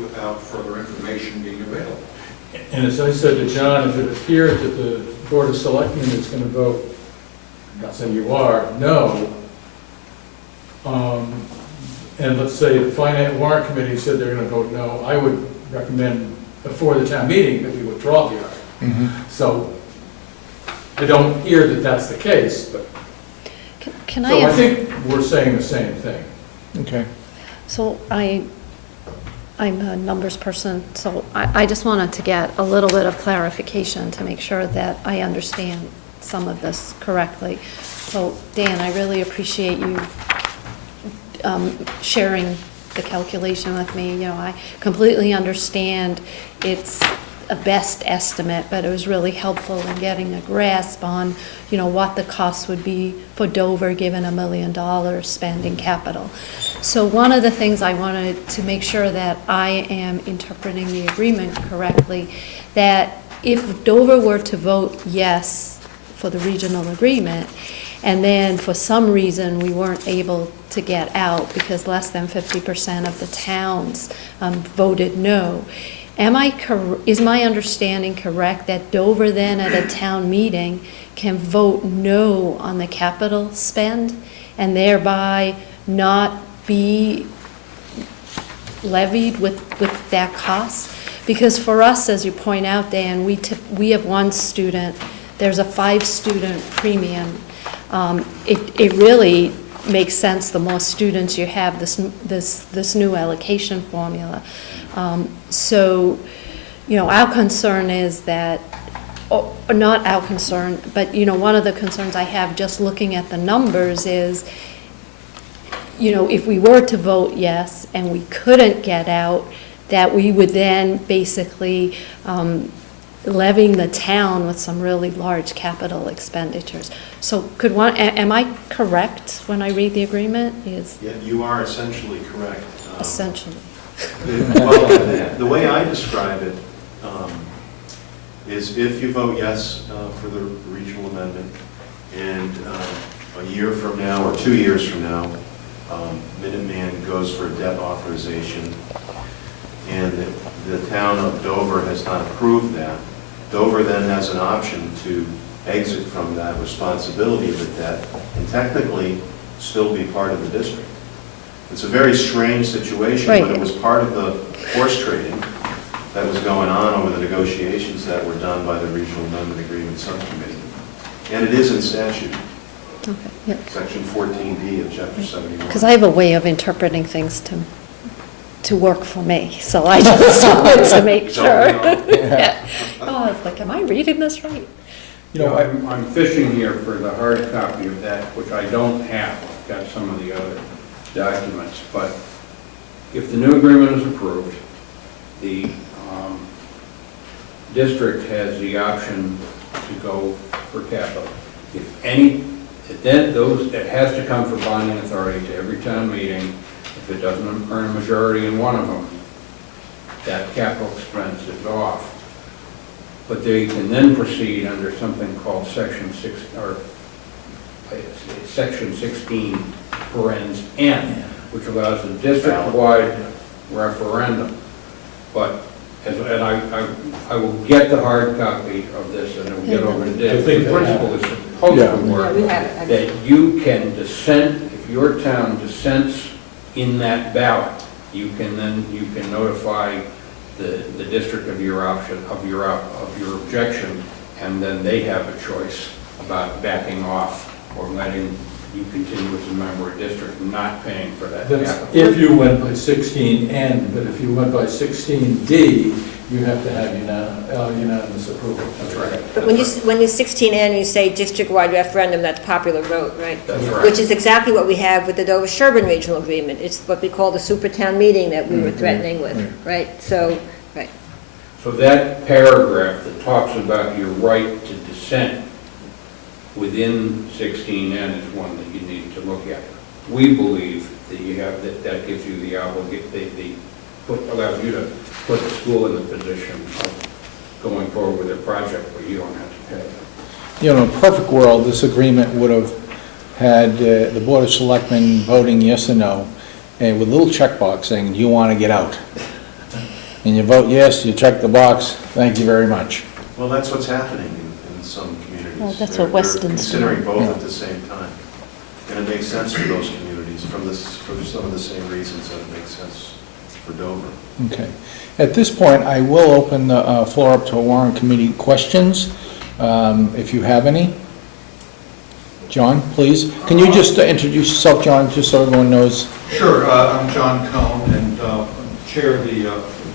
without further information being available. And as I said to John, if it appeared that the Board of Selectmen is going to vote, not saying you are, no, and let's say the Finance Warrant Committee said they're going to vote no, I would recommend before the town meeting that we withdraw the article. So I don't hear that that's the case, but, Can so I I, think we're saying the same thing. Okay. so I'm a numbers person, so I just wanted to get a little bit of clarification to make sure that I understand some of this correctly. So Dan, I really appreciate you sharing the calculation with me. You know, I completely understand it's a best estimate, but it was really helpful in getting a grasp on, you know, what the cost would be for Dover given $1 million spending capital. So one of the things I wanted to make sure that I am interpreting the agreement correctly, that if Dover were to vote yes for the regional agreement, and then for some reason we weren't able to get out because less than 50% of the towns voted no, is my understanding correct that Dover then at a town meeting can vote no on the capital spend and thereby not be levied with that cost? Because for us, as you point out, Dan, we have one student, there's a 5-student premium. It really makes sense the more students you have, this new allocation formula. So, you know, our concern is that, or not our concern, but, you know, one of the concerns I have just looking at the numbers is, you know, if we were to vote yes and we couldn't get out, that we would then basically levying the town with some really large capital expenditures. So am I correct when I read the agreement? Yeah, you are essentially correct. Essentially. Well, the way I describe it is if you vote yes for the regional amendment, and a year from now or 2 years from now, Minuteman goes for debt authorization, and the town of Dover has not approved that, Dover then has an option to exit from that responsibility of the debt and technically still be part of the district. It's a very strange situation, Right. but it was part of the horse trading that was going on over the negotiations that were done by the Regional Amendment Agreement Subcommittee. And it is in statute, Okay, yeah. Section 14D of Chapter 71. Because I have a way of interpreting things to work for me, so I just wanted to make sure. Yeah. Oh, I was like, am I reading this right? You know, I'm fishing here for the hard copy of that, which I don't have. I've got some of the other documents, but if the new agreement is approved, the district has the option to go for capital. If any, it has to come for bonding authority to every town meeting. If it doesn't earn a majority in one of them, that capital expense is off. But they can then proceed under something called Section 16, parens N, which allows a district-wide referendum. But, and I will get the hard copy of this, and it will get over to Dick. The principle is supposed to work, that you can dissent, if your town dissents in that ballot, you can notify the district of your option, of your objection, and then they have a choice about backing off or letting you continue as a member of district, not paying for that That's capital. if you went by 16N, but if you went by 16D, you have to have unanimous approval. That's right. But when you 16N, you say district-wide referendum, that's popular vote, right? That's right. Which is exactly what we have with the Dover-Sherburne Regional Agreement. It's what we call the super town meeting that we were threatening with, right? So, right. So that paragraph that talks about your right to dissent within 16N is one that you need to look at. we believe that you have, that gives you the allows you to put the school in the position of going forward with a project where you don't have to pay. You know, in a perfect world, this agreement would have had the Board of Selectmen voting yes or no, and with a little checkbox saying, do you want to get out? And you vote yes, you check the box, thank you very much. Well, that's what's happening in some communities. Well, that's They're- what Weston's They're considering doing. both at the same time. And it makes sense for those communities, for some of the same reasons that it makes sense for Dover. Okay. At this point, I will open the floor up to warrant committee questions, if you have any. John, please. Can you just introduce yourself, John, just so everyone knows? Sure, I'm John Cohn, and chair of the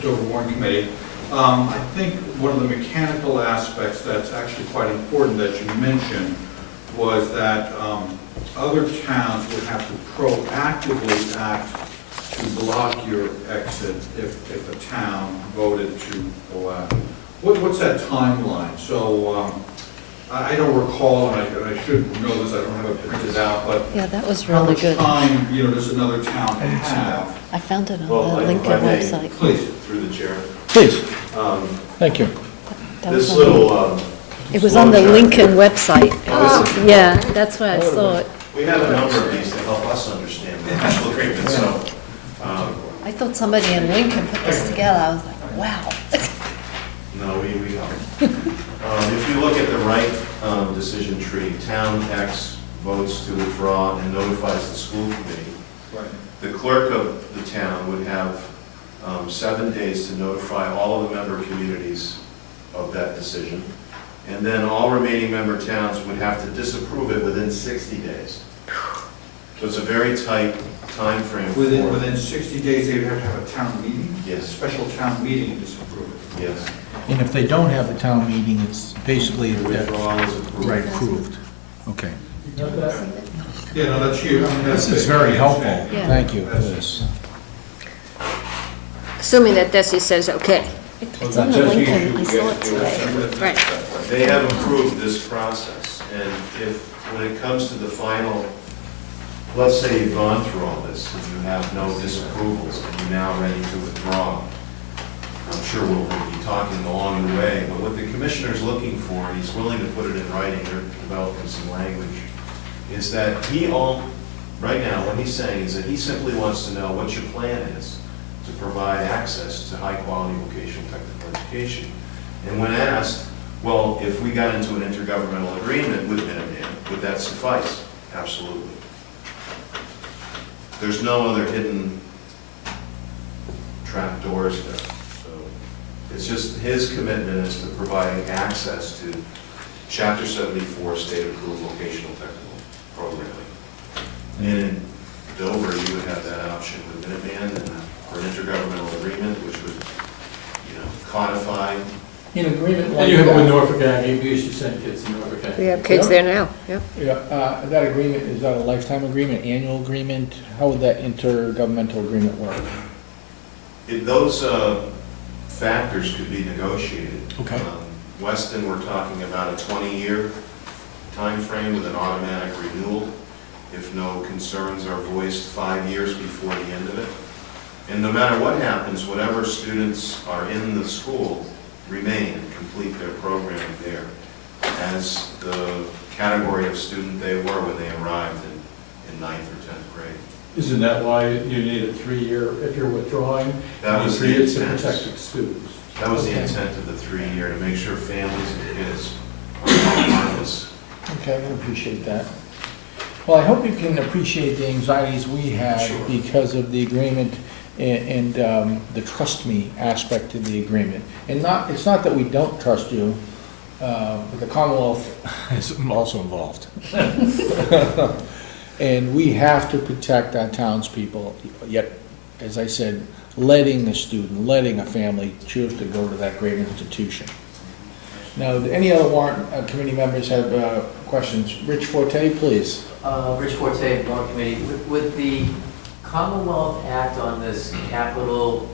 Dover Warrant Committee. I think one of the mechanical aspects that's actually quite important that you mentioned was that other towns would have to proactively act to block your exit if a town voted to go out. What's that timeline? So I don't recall, and I should know this, I don't have it printed out, but Yeah, that was how really much good. time, does another town have? I found it on Well, the if Lincoln I may, website. Please. Through the chair. Please. Um, Thank you. That was This on the- little, It was on the flow chart Lincoln here. website. Oh, is it? Yeah, that's where I saw it. We have a number of these to help us understand the actual agreement, so, I thought somebody in Lincoln put this together. I was like, wow. no, we don't. If you look at the right decision tree, town X votes to withdraw and notifies the school committee. Right. The clerk of the town would have 7 days to notify all of the member communities of that decision. And then all remaining member towns would have to disapprove it within 60 days. So it's a very tight time frame. Within 60 days, they would have to have a town meeting? A Yes, special town meeting to disapprove it? yes. And if they don't have the town meeting, it's basically The withdrawal is approved. right, approved. Okay. Yeah, no, that's huge. I mean, This that's is very helpful. Yeah. Thank you for this. Assuming that Desi says okay. It's on the Lincoln, I saw it today. Right. They have approved this process, and if, when it comes to the final, let's say you've gone through all this, and you have no disapprovals, and you're now ready to withdraw, I'm sure we'll be talking along the way, but what the commissioner's looking for, and he's willing to put it in writing, they're developing some language, is that right now, what he's saying is that he simply wants to know what your plan is to provide access to high-quality vocational technical education. And when asked, well, if we got into an intergovernmental agreement with Minuteman, would that suffice? Absolutely. There's no other hidden trap doors there. So it's just his commitment is to providing access to Chapter 74 state-approved vocational technical programming. And in Dover, you would have that option with Minuteman and for an intergovernmental agreement, which would, codify. In agreement like And you have it with that, Norfolk Aggie, we used to send kids to Norfolk Aggie. We have kids there now, yep. that agreement, is that a lifetime agreement, annual agreement? How would that intergovernmental agreement work? Those factors could be negotiated. Okay. Weston, we're talking about a 20-year timeframe with an automatic renewal if no concerns are voiced 5 years before the end of it. And no matter what happens, whatever students are in the school remain and complete their program there as the category of student they were when they arrived in 9th or 10th grade. Isn't that why you need a 3-year, if you're withdrawing? That was the you need 3 years to intent. protect the students. That was the intent of the 3-year, to make sure families and kids are harmless. Okay, I can appreciate that. Well, I hope you can appreciate the anxieties we had Sure. because of the agreement and the trust me aspect of the agreement. And it's not that we don't trust you, but the Commonwealth is also involved. And we have to protect our townspeople, yet, as I said, letting a student, letting a family choose to go to that great institution. Now, do any other warrant committee members have questions? Rich Forte, please. Rich Forte, Warrant Committee. Would the Commonwealth act on this capital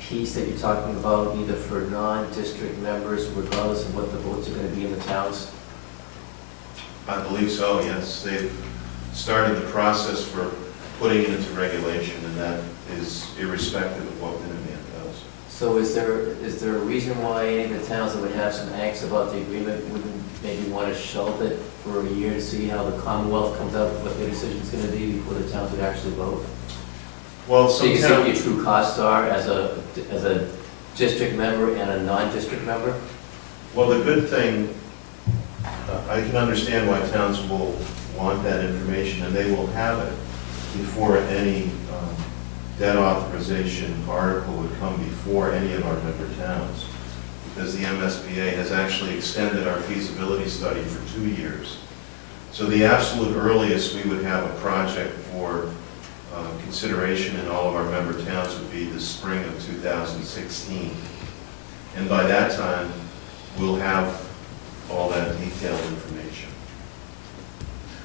piece that you're talking about, either for non-district members, regardless of what the votes are going to be in the towns? I believe so, yes. They've started the process for putting it into regulation, and that is irrespective of what Minuteman does. So is there a reason why any of the towns that would have some angst about the agreement wouldn't maybe want to shelve it for a year to see how the Commonwealth comes out with what their decision's going to be before the towns would actually vote? Well, So you some can see what towns, your true costs are as a district member and a non-district member? well, the good thing, I can understand why towns will want that information, and they will have it before any debt authorization article would come before any of our member towns, because the MSBA has actually extended our feasibility study for 2 years. So the absolute earliest we would have a project for consideration in all of our member towns would be the spring of 2016. And by that time, we'll have all that detailed information.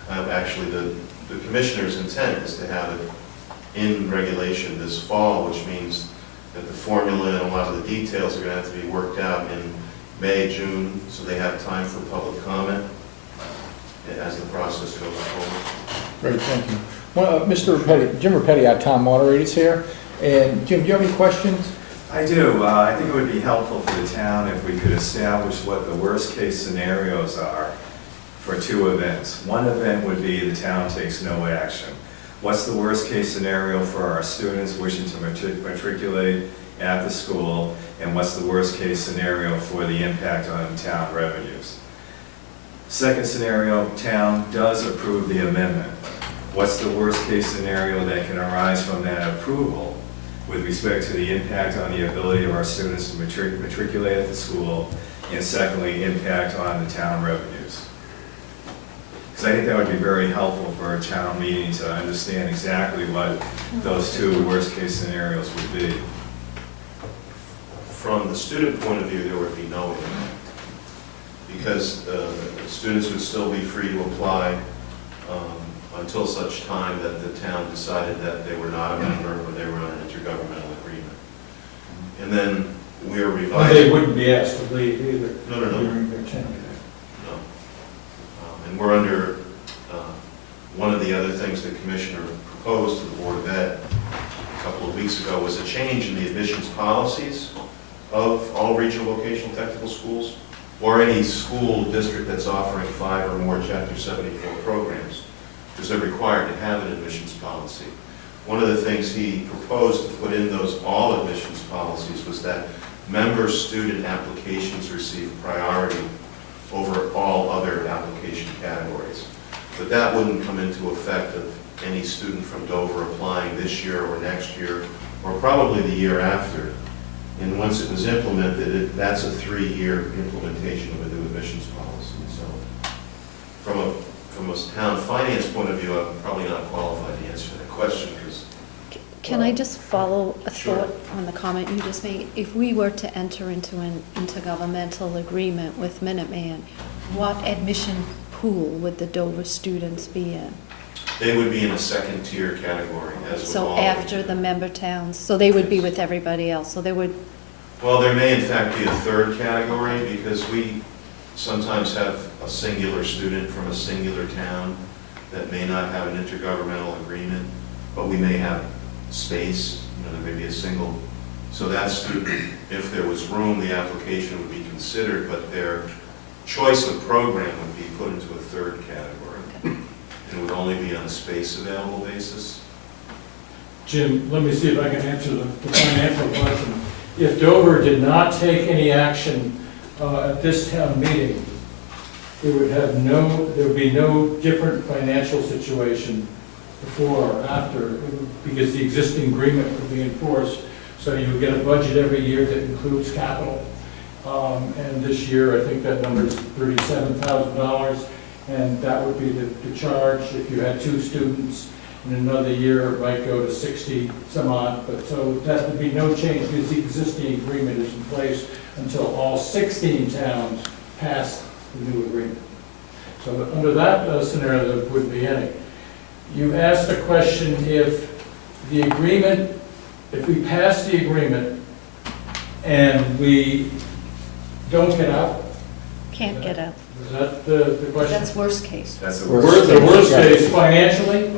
Actually, the commissioner's intent is to have it in regulation this fall, which means that the formula and a lot of the details are going to have to be worked out in May, June, so they have time for public comment as the process goes forward. Great, thank you. Well, Mr. Repetti, Jim Repetti, our town moderator, is here. And Jim, do you have any questions? I do. I think it would be helpful for the town if we could establish what the worst-case scenarios are for 2 events. One event would be the town takes no action. What's the worst-case scenario for our students wishing to matriculate at the school, and what's the worst-case scenario for the impact on town revenues? Second scenario, town does approve the amendment. What's the worst-case scenario that can arise from that approval with respect to the impact on the ability of our students to matriculate at the school, and secondly, impact on the town revenues? Because I think that would be very helpful for a town meeting to understand exactly what those 2 worst-case scenarios would be. From the student point of view, there would be no impact, because students would still be free to apply until such time that the town decided that they were not a member or they were on an intergovernmental agreement. And then we are revising. They wouldn't be asked to leave either. No. During their tenure. No. And we're under, one of the other things the commissioner proposed to the Board of Ed a couple of weeks ago was a change in the admissions policies of all regional vocational technical schools, or any school district that's offering 5 or more Chapter 74 programs, because they're required to have an admissions policy. One of the things he proposed to put in those all admissions policies was that member student applications receive priority over all other application categories. But that wouldn't come into effect of any student from Dover applying this year or next year, or probably the year after. And once it was implemented, that's a 3-year implementation of a new admissions policy. So from a town finance point of view, I'm probably not qualified to answer that question, because Can I just follow a Sure. thought on the comment you just made? If we were to enter into an intergovernmental agreement with Minuteman, what admission pool would the Dover students be in? they would be in a second-tier category, as with all. So after the member towns, so they would be with everybody else, so they would, Well, there may in fact be a 3rd category, because we sometimes have a singular student from a singular town that may not have an intergovernmental agreement, but we may have space, there may be a single. So that student, if there was room, the application would be considered, but their choice of program would be put into a 3rd category. And it would only be on a space available basis. Jim, let me see if I can answer the financial question. If Dover did not take any action at this town meeting, there would be no different financial situation before or after, because the existing agreement would be enforced. So you would get a budget every year that includes capital. And this year, I think that number is $37,000, and that would be the charge if you had 2 students. In another year, it might go to 60 some odd, but so that would be no change, because the existing agreement is in place until all 16 towns pass the new agreement. So under that scenario, there wouldn't be any. You asked a question if the agreement, if we pass the agreement and we don't get out. can't get out. Is that the question? That's worst case. That's a The worst case financially,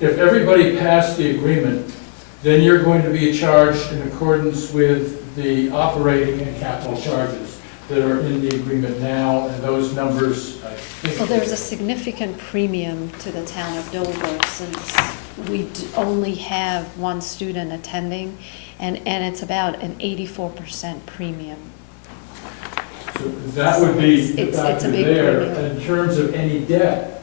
if everybody passed the agreement, then you're going to be charged in accordance with the operating and capital charges that are in the agreement now, and those numbers, I think. Well, there's a significant premium to the town of Dover since we only have one student attending, and it's about an 84% premium. So that would be the It's a factor big there. premium. In terms of any debt,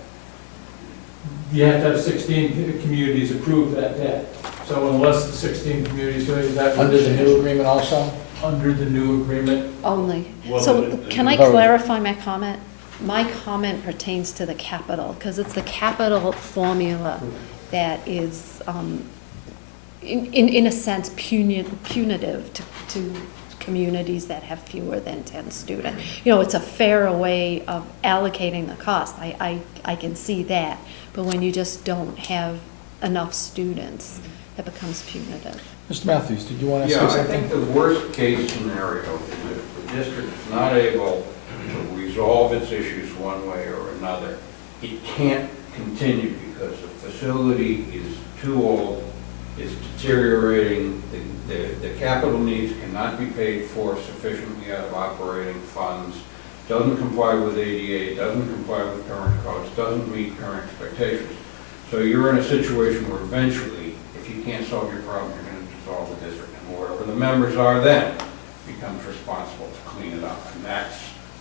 you have to have 16 communities approve that debt. So unless the 16 communities do it, that. Under the new agreement also? Under the new agreement. Only. Well, So the- can I Oh. clarify my comment? My comment pertains to the capital, because it's the capital formula that is, in a sense, punitive to communities that have fewer than 10 students. You know, it's a fairer way of allocating the cost. I can see that. But when you just don't have enough students, it becomes punitive. Mr. Matthews, did you want to say Yeah, I something? think the worst case scenario is if the district is not able to resolve its issues one way or another, it can't continue because the facility is too old, it's deteriorating, the capital needs cannot be paid for sufficiently out of operating funds, doesn't comply with ADA, doesn't comply with current codes, doesn't meet current expectations. So you're in a situation where eventually, if you can't solve your problem, you're going to dissolve the district, and whoever the members are then becomes responsible to clean it up, and that's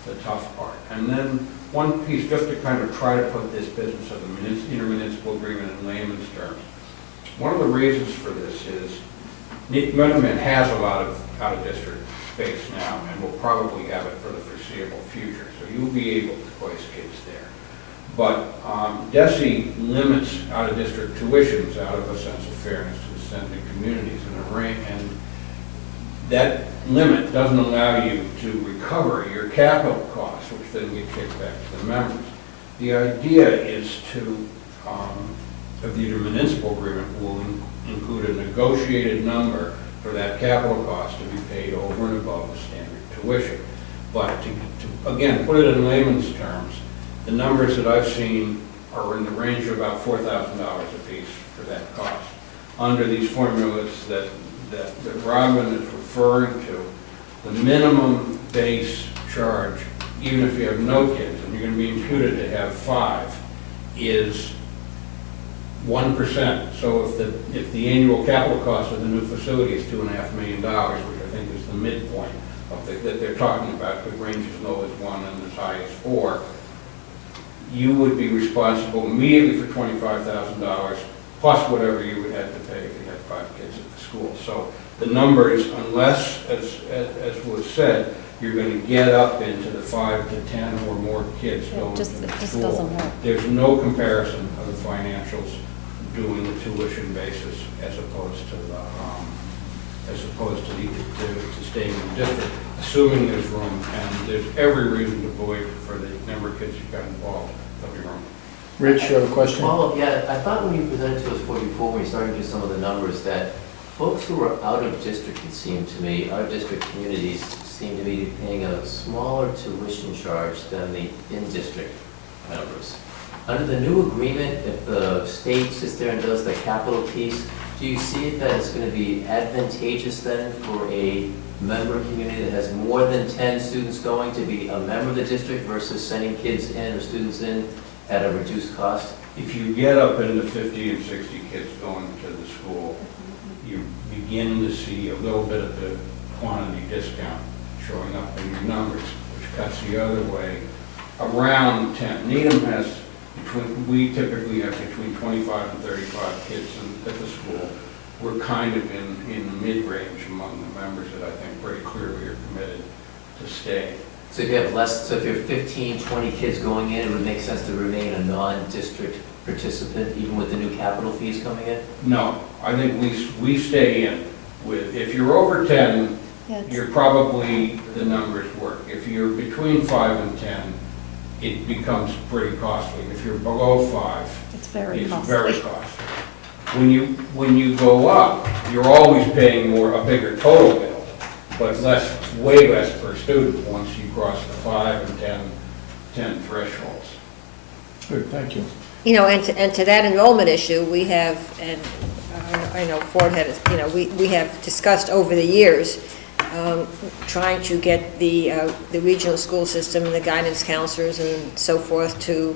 the tough part. And then one piece, just to kind of try to put this business of the intermunicipal agreement in layman's terms. One of the reasons for this is Minuteman has a lot of out-of-district space now, and will probably have it for the foreseeable future, so you'll be able to place kids there. But DESI limits out-of-district tuitions out of a sense of fairness to the sending communities and that limit doesn't allow you to recover your capital costs, which then get kicked back to the members. The idea is to, of the intermunicipal agreement will include a negotiated number for that capital cost to be paid over and above the standard tuition. But to again, put it in layman's terms, the numbers that I've seen are in the range of about $4,000 apiece for that cost. Under these formulas that Robin is referring to, the minimum base charge, even if you have no kids, and you're going to be imputed to have 5, is 1%. So if the annual capital cost of the new facility is $2.5 million, which I think is the midpoint of that they're talking about, could range as low as 1 and as high as 4, you would be responsible immediately for $25,000 plus whatever you would have to pay if you had 5 kids at the school. So the numbers, unless, as was said, you're going to get up into the 5 to 10 or more kids going to the school. It just doesn't work. There's no comparison of the financials doing the tuition basis as opposed to staying in the district, assuming there's room, and there's every reason to believe for the number of kids you've got involved, there'll be room. Rich, you have a question? Well, yeah, I thought when you presented to us before, when you started to do some of the numbers, that folks who are out of district, it seemed to me, out of district communities seem to be paying a smaller tuition charge than the in-district members. Under the new agreement, if the state sits there and does the capital piece, do you see it that it's going to be advantageous then for a member community that has more than 10 students going to be a member of the district versus sending kids in or students in at a reduced cost? If you get up into 50 and 60 kids going to the school, you begin to see a little bit of the quantity discount showing up in your numbers, which cuts the other way around 10. Needham has we typically have between 25 and 35 kids at the school. We're kind of in the mid-range among the members that I think pretty clearly are committed to stay. So if you have less, so if you're 15, 20 kids going in, it would make sense to remain a non-district participant, even with the new capital fees coming in? No, I think we stay in with, if you're over 10, you're probably, the numbers work. If you're between 5 and 10, it becomes pretty costly. If you're below 5, it's very costly. When you go up, you're always paying a bigger total bill, but way less per student once you cross the 5 and 10 thresholds. Good, thank you. You know, and to that enrollment issue, we have, and I know Ford had, you know, we have discussed over the years, trying to get the regional school system and the guidance counselors and so forth to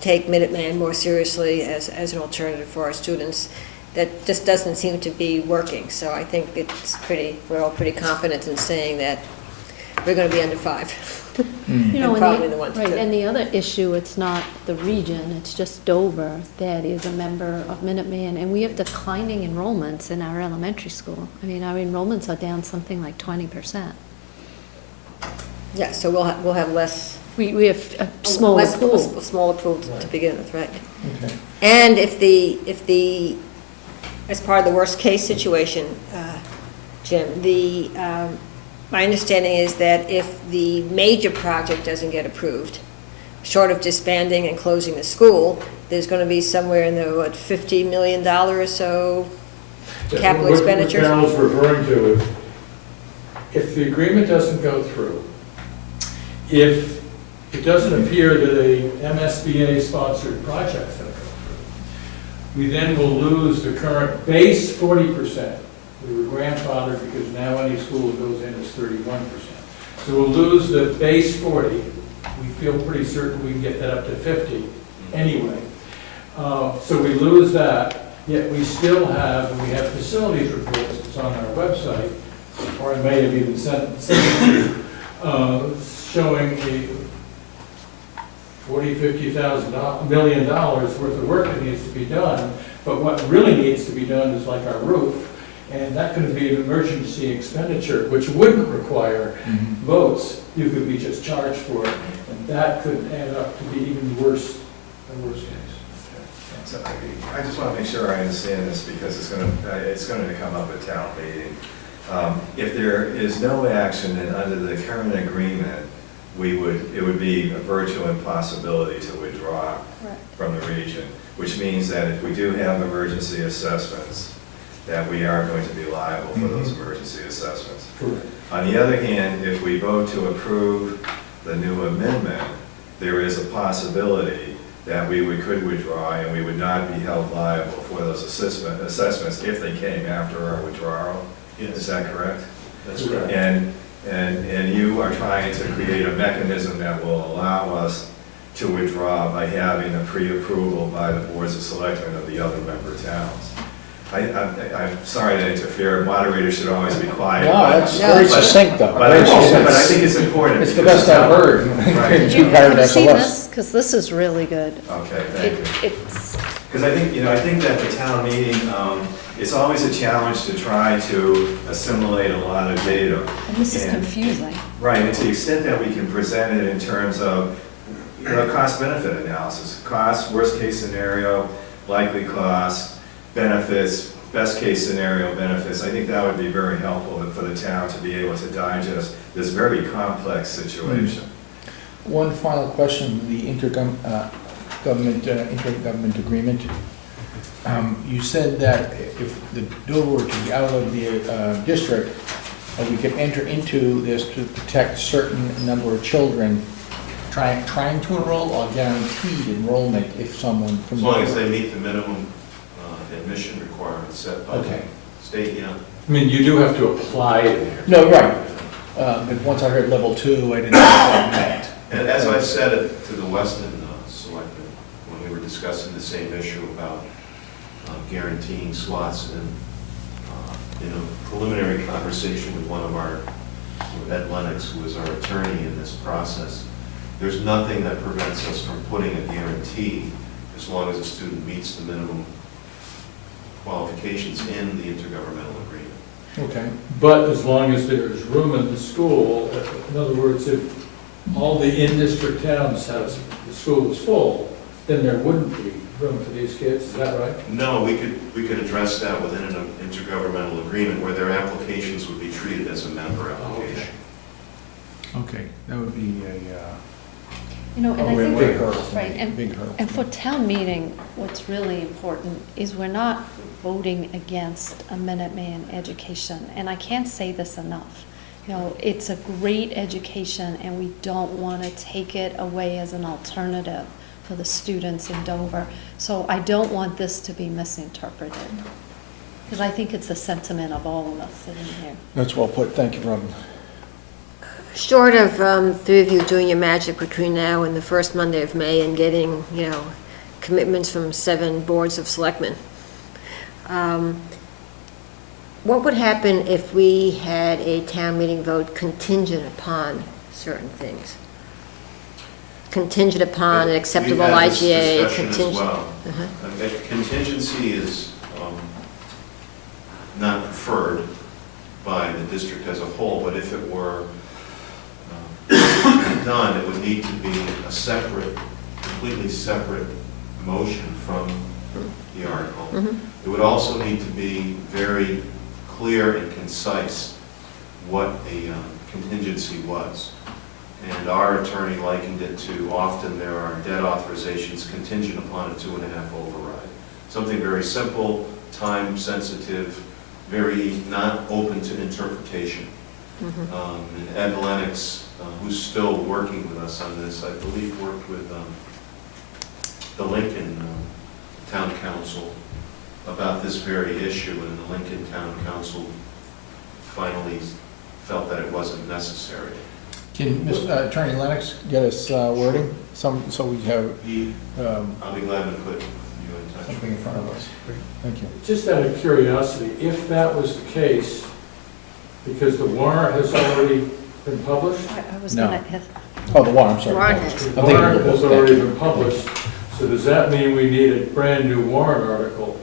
take Minuteman more seriously as an alternative for our students. That just doesn't seem to be working, so I think we're all pretty confident in saying that we're gonna be under 5. You know, And probably the one to right, two. and the other issue, it's not the region, it's just Dover that is a member of Minuteman, and we have declining enrollments in our elementary school. I mean, our enrollments are down something like 20%. Yeah, so we'll have less. We have a smaller pool. Smaller pool to begin with, right? Okay. And if the, as part of the worst-case situation, Jim, my understanding is that if the major project doesn't get approved, short of disbanding and closing the school, there's going to be somewhere in the, $50 million or so capital expenditures? What Carol's referring to is, if the agreement doesn't go through, if it doesn't appear that a MSBA-sponsored project's going to go through, we then will lose the current base 40%. We were grandfathered because now any school that goes in is 31%. So we'll lose the base 40. We feel pretty certain we can get that up to 50 anyway. So we lose that, yet we still have, and we have facilities reports, it's on our website, or I may have even sent it to you, showing a $40–50 million worth of work that needs to be done. But what really needs to be done is like our roof, and that could be an emergency expenditure, which wouldn't require votes. You could be just charged for it, and that could add up to be even worse, the worst case. So I just want to make sure I understand this because it's going to come up at town meeting. If there is no action and under the current agreement, it would be a virtual impossibility to withdraw from the region, which means that if we do have emergency assessments, that we are going to be liable for those emergency assessments. Correct. On the other hand, if we vote to approve the new amendment, there is a possibility that could withdraw and we would not be held liable for those assessments if they came after our withdrawal. Yes. Is that correct? That's correct. And you are trying to create a mechanism that will allow us to withdraw by having a pre-approval by the boards of selectmen of the other member towns. I'm sorry to interfere, moderators should always be quiet. No, but- that's very succinct, though. But I think it's important. It's the best I've heard. Right. Two paragraphs or Have you seen less. this? Because this is really good. Okay, thank you. It's, Because I think that the town meeting, it's always a challenge to try to assimilate a lot of data. and this is And- confusing. Right, and to the extent that we can present it in terms of, cost-benefit analysis, cost, worst-case scenario, likely cost, benefits, best-case scenario benefits, I think that would be very helpful for the town to be able to digest this very complex situation. One final question, the intergovernment agreement. You said that if the Dover were to be out of the district, we could enter into this to protect certain number of children trying to enroll or guaranteed enrollment if someone from. As long as they meet the minimum admission requirements set by the Okay. state, yeah. I mean, you do have to apply there. No, right. But once I heard level 2, I didn't know what that meant. And as I said it to the Weston Selectmen, when we were discussing the same issue about guaranteeing slots in a preliminary conversation with one of our, Ed Lennox, who is our attorney in this process, there's nothing that prevents us from putting a guarantee as long as a student meets the minimum qualifications in the intergovernmental agreement. Okay. But as long as there is room in the school, in other words, if all the in-district towns have, the school is full, then there wouldn't be room for these kids, is that right? No, we could address that within an intergovernmental agreement where their applications would be treated as a member application. Okay, that would be You know, and I think, big hurdle for right, me, big hurdle. and for town meeting, what's really important is we're not voting against a Minuteman education, and I can't say this enough. You know, it's a great education, and we don't want to take it away as an alternative for the students in Dover. So I don't want this to be misinterpreted, because I think it's the sentiment of all of us sitting here. That's well put, thank you, Robin. Short of three of you doing your magic between now and the first Monday of May and getting, commitments from 7 boards of selectmen, what would happen if we had a town meeting vote contingent upon certain things? Contingent upon an acceptable We've had this IGA, discussion as contingent. well. That contingency is not preferred by the district as a whole, but if it were done, it would need to be a separate, completely separate motion from the article. It would also need to be very clear and concise what a contingency was. And our attorney likened it to, often there are debt authorizations contingent upon a 2.5 override. Something very simple, time sensitive, very not open to interpretation. And Ed Lennox, who's still working with us on this, I believe worked with the Lincoln Town Council about this very issue, and the Lincoln Town Council finally felt that it wasn't necessary. Can Attorney Lennox get us wording, so we have I'll be glad to put you in touch. something in front of us? Great, thank you. Just out of curiosity, if that was the case, because the warrant has already been published? I was No. gonna, Oh, the warrant, I'm sorry. Warrant has. The I'm thinking of warrant the has book, already thank you. been published, so does that mean we need a brand-new warrant article?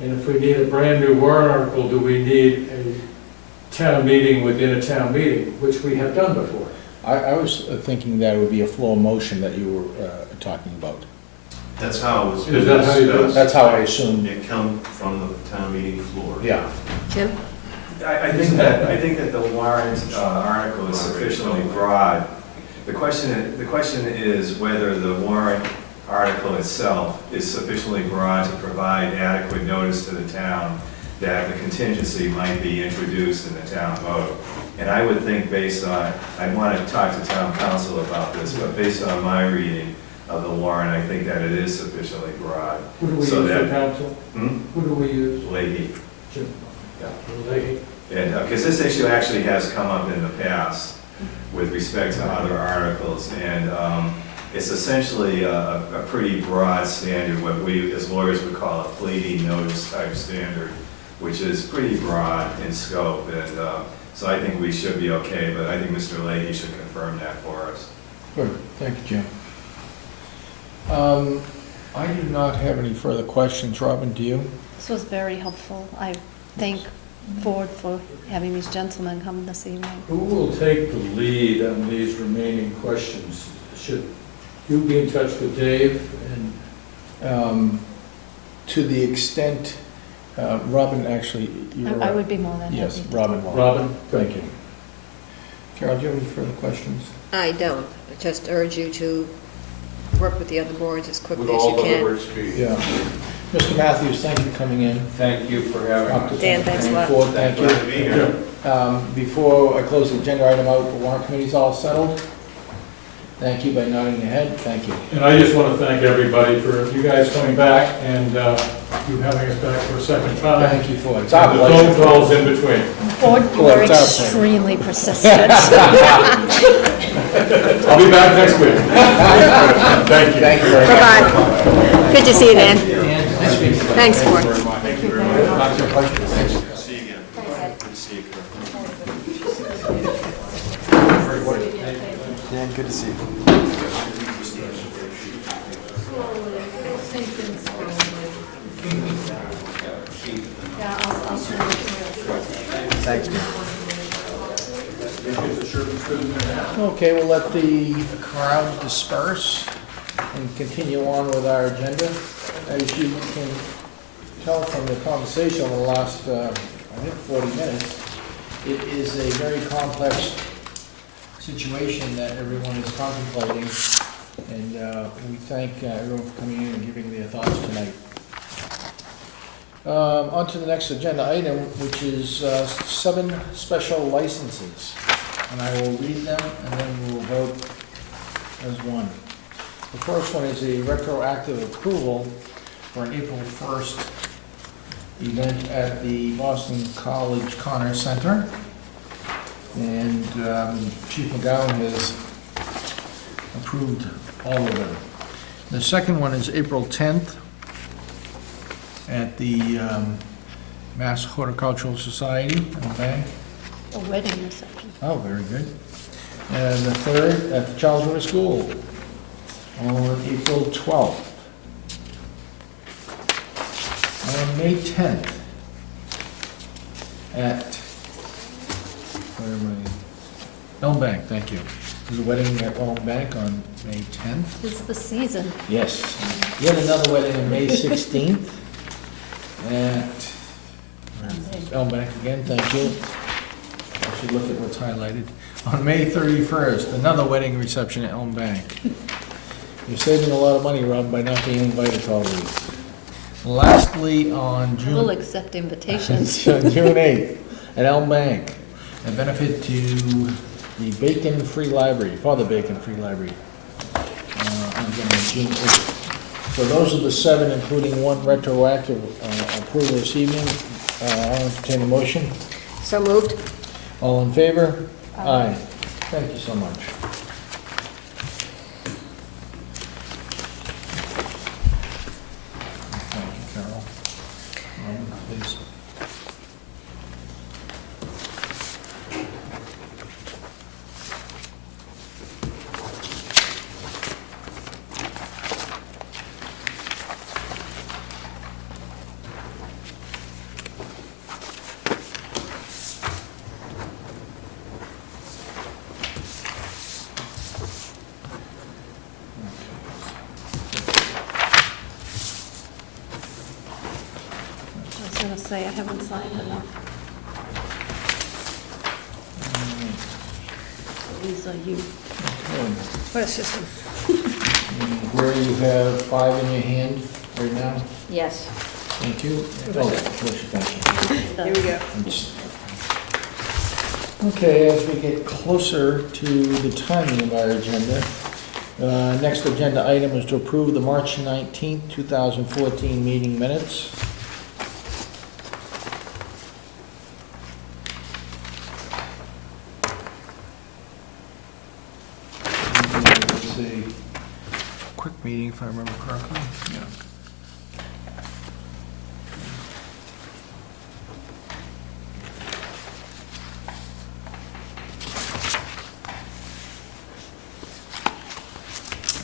And if we need a brand-new warrant article, do we need a town meeting within a town meeting, which we have done before? I was thinking that it would be a floor motion that you were talking about. That's how it was Is that how you do it? discussed. That's how I assumed. It come from the town meeting floor. Yeah. Jim? I think that the warrant article is sufficiently broad. The question is whether the warrant article itself is sufficiently broad to provide adequate notice to the town that the contingency might be introduced in the town vote. And I would think based on, I want to talk to town council about this, but based on my reading of the warrant, I think that it is sufficiently broad. Who do we use So for that- council? Who do we use? Leahy. Jim? Leahy. And, because this issue actually has come up in the past with respect to other articles, and it's essentially a pretty broad standard, what we as lawyers would call a pleading notice type standard, which is pretty broad in scope, and so I think we should be okay, but I think Mr. Leahy should confirm that for us. Good, thank you, Jim. I do not have any further questions. Robin, do you? this was very helpful. I thank Ford for having these gentlemen come this evening. Who will take the lead on these remaining questions? Should you be in touch with Dave? And To the extent, Robin, actually, you're... I would be more than happy. Yes, to Robin do will. Robin? Thank you. Carol, do you have any further questions? I don't. I just urge you to work with the other boards as quickly With as all you can. deliberate speed. Yeah. Mr. Matthews, thank you for coming in. Thank you for having us. Dan, thanks a lot. Ford, thank you. Glad to be here. Before I close the agenda item out, the warrant committee's all settled. Thank you by nodding your head. Thank you. And I just want to thank everybody for you guys coming back and you having us back for a second time. Thank you, Ford. It's And our the pleasure. phone calls in between. Ford, you were it's our pleasure. extremely persistent. I'll be back next week. Thank you. Thank you very much. Bye-bye. Good to see you, Dan. Thanks, Ford. Thank you very much. See you again. Good to see you, Carol. Dan, good to see you. Thanks, Dan. Okay, we'll let the crowd disperse and continue on with our agenda. As you can tell from the conversation over the last, I think, 40 minutes, it is a very complex situation that everyone is contemplating, and we thank everyone for coming in and giving their thoughts tonight. On to the next agenda item, which is 7 special licenses. And I will read them, and then we'll vote as one. The first one is a retroactive approval for an April 1st event at the Boston College Connor Center. And Chief McGowan has approved all of them. The second one is April 10th at the Mass Horticultural Society in the bank. A wedding reception. Oh, very good. And the third at the Charles River School on April 12th. On May 10th at, where am I? Elm Bank, thank you. There's a wedding at Elm Bank on May 10th. It's the season. Yes. Yet another wedding on May 16th at Elm Bank again, thank you. I should look at what's highlighted. On May 31st, another wedding reception at Elm Bank. You're saving a lot of money, Rob, by not being invited to all these. Lastly, on We'll June accept invitations. June 8th at Elm Bank, a benefit to the Bacon Free Library, for the Bacon Free Library. On June 8th. So those are the 7, including one retroactive approval this evening. I'll entertain a motion. So moved. All in favor? Aye. Thank you so much. Thank you, Carol. Please. I was gonna say, I haven't signed enough. These are you. Okay. What a system. Where you have 5 in your hand right now? Yes. Thank you. Oh, Felicia, thank you. Here we go. Okay, as we get closer to the timing of our agenda, next agenda item is to approve the March 19th, 2014 meeting minutes. It's a quick meeting, if I remember correctly. Yeah.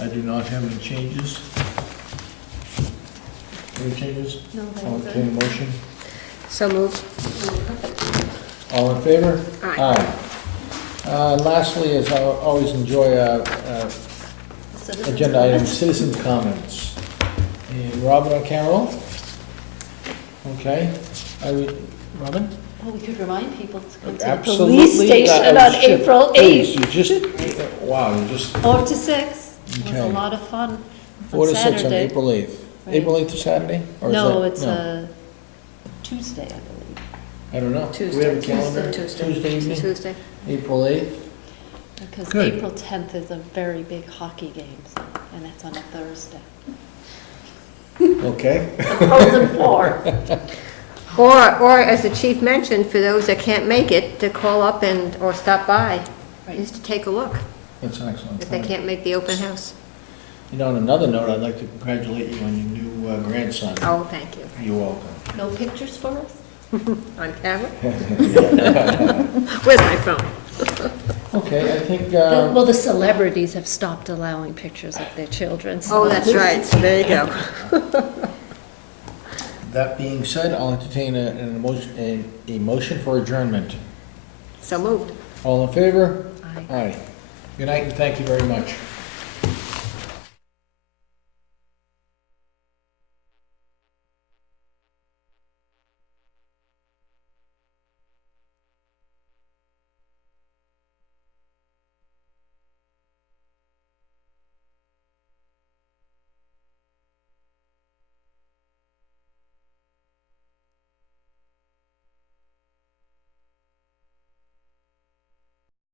I do not have any changes. Any changes? No, they're I'll good. entertain a motion. So moved. All in favor? Aye. Lastly, as I always enjoy, Citizens' agenda item, comments? citizens' comments. And Robin or Carol? Okay. Robin? Well, we could remind people to come to the Absolutely. police station on April Please, 8th. you just, wow, you just, 4 to 6. It was a Okay. lot of fun 4 on to 6 on Saturday. April 8th. Right. April 8th is Saturday? Or is No, that- it's a Tuesday, I believe. I don't know. Do we Tuesday. have a calendar? Tuesday evening? Tuesday. April 8th? Because Good. April 10th is a very big hockey game, so, and that's on a Thursday. Okay. Frozen 4. Or as the chief mentioned, for those that can't make it, to call up or stop by, Right. just to take a look, That's an excellent if they point. can't make the open house. You know, on another note, I'd like to congratulate you on your new grandson. Oh, thank you. You're welcome. No pictures for us? On camera? Where's my phone? Okay, I think, Well, the celebrities have stopped allowing pictures of their children. so- Oh, that's right, so there you go. that being said, I'll entertain a motion for adjournment. So moved. All in favor? Aye. Aye. Good night and thank you very much.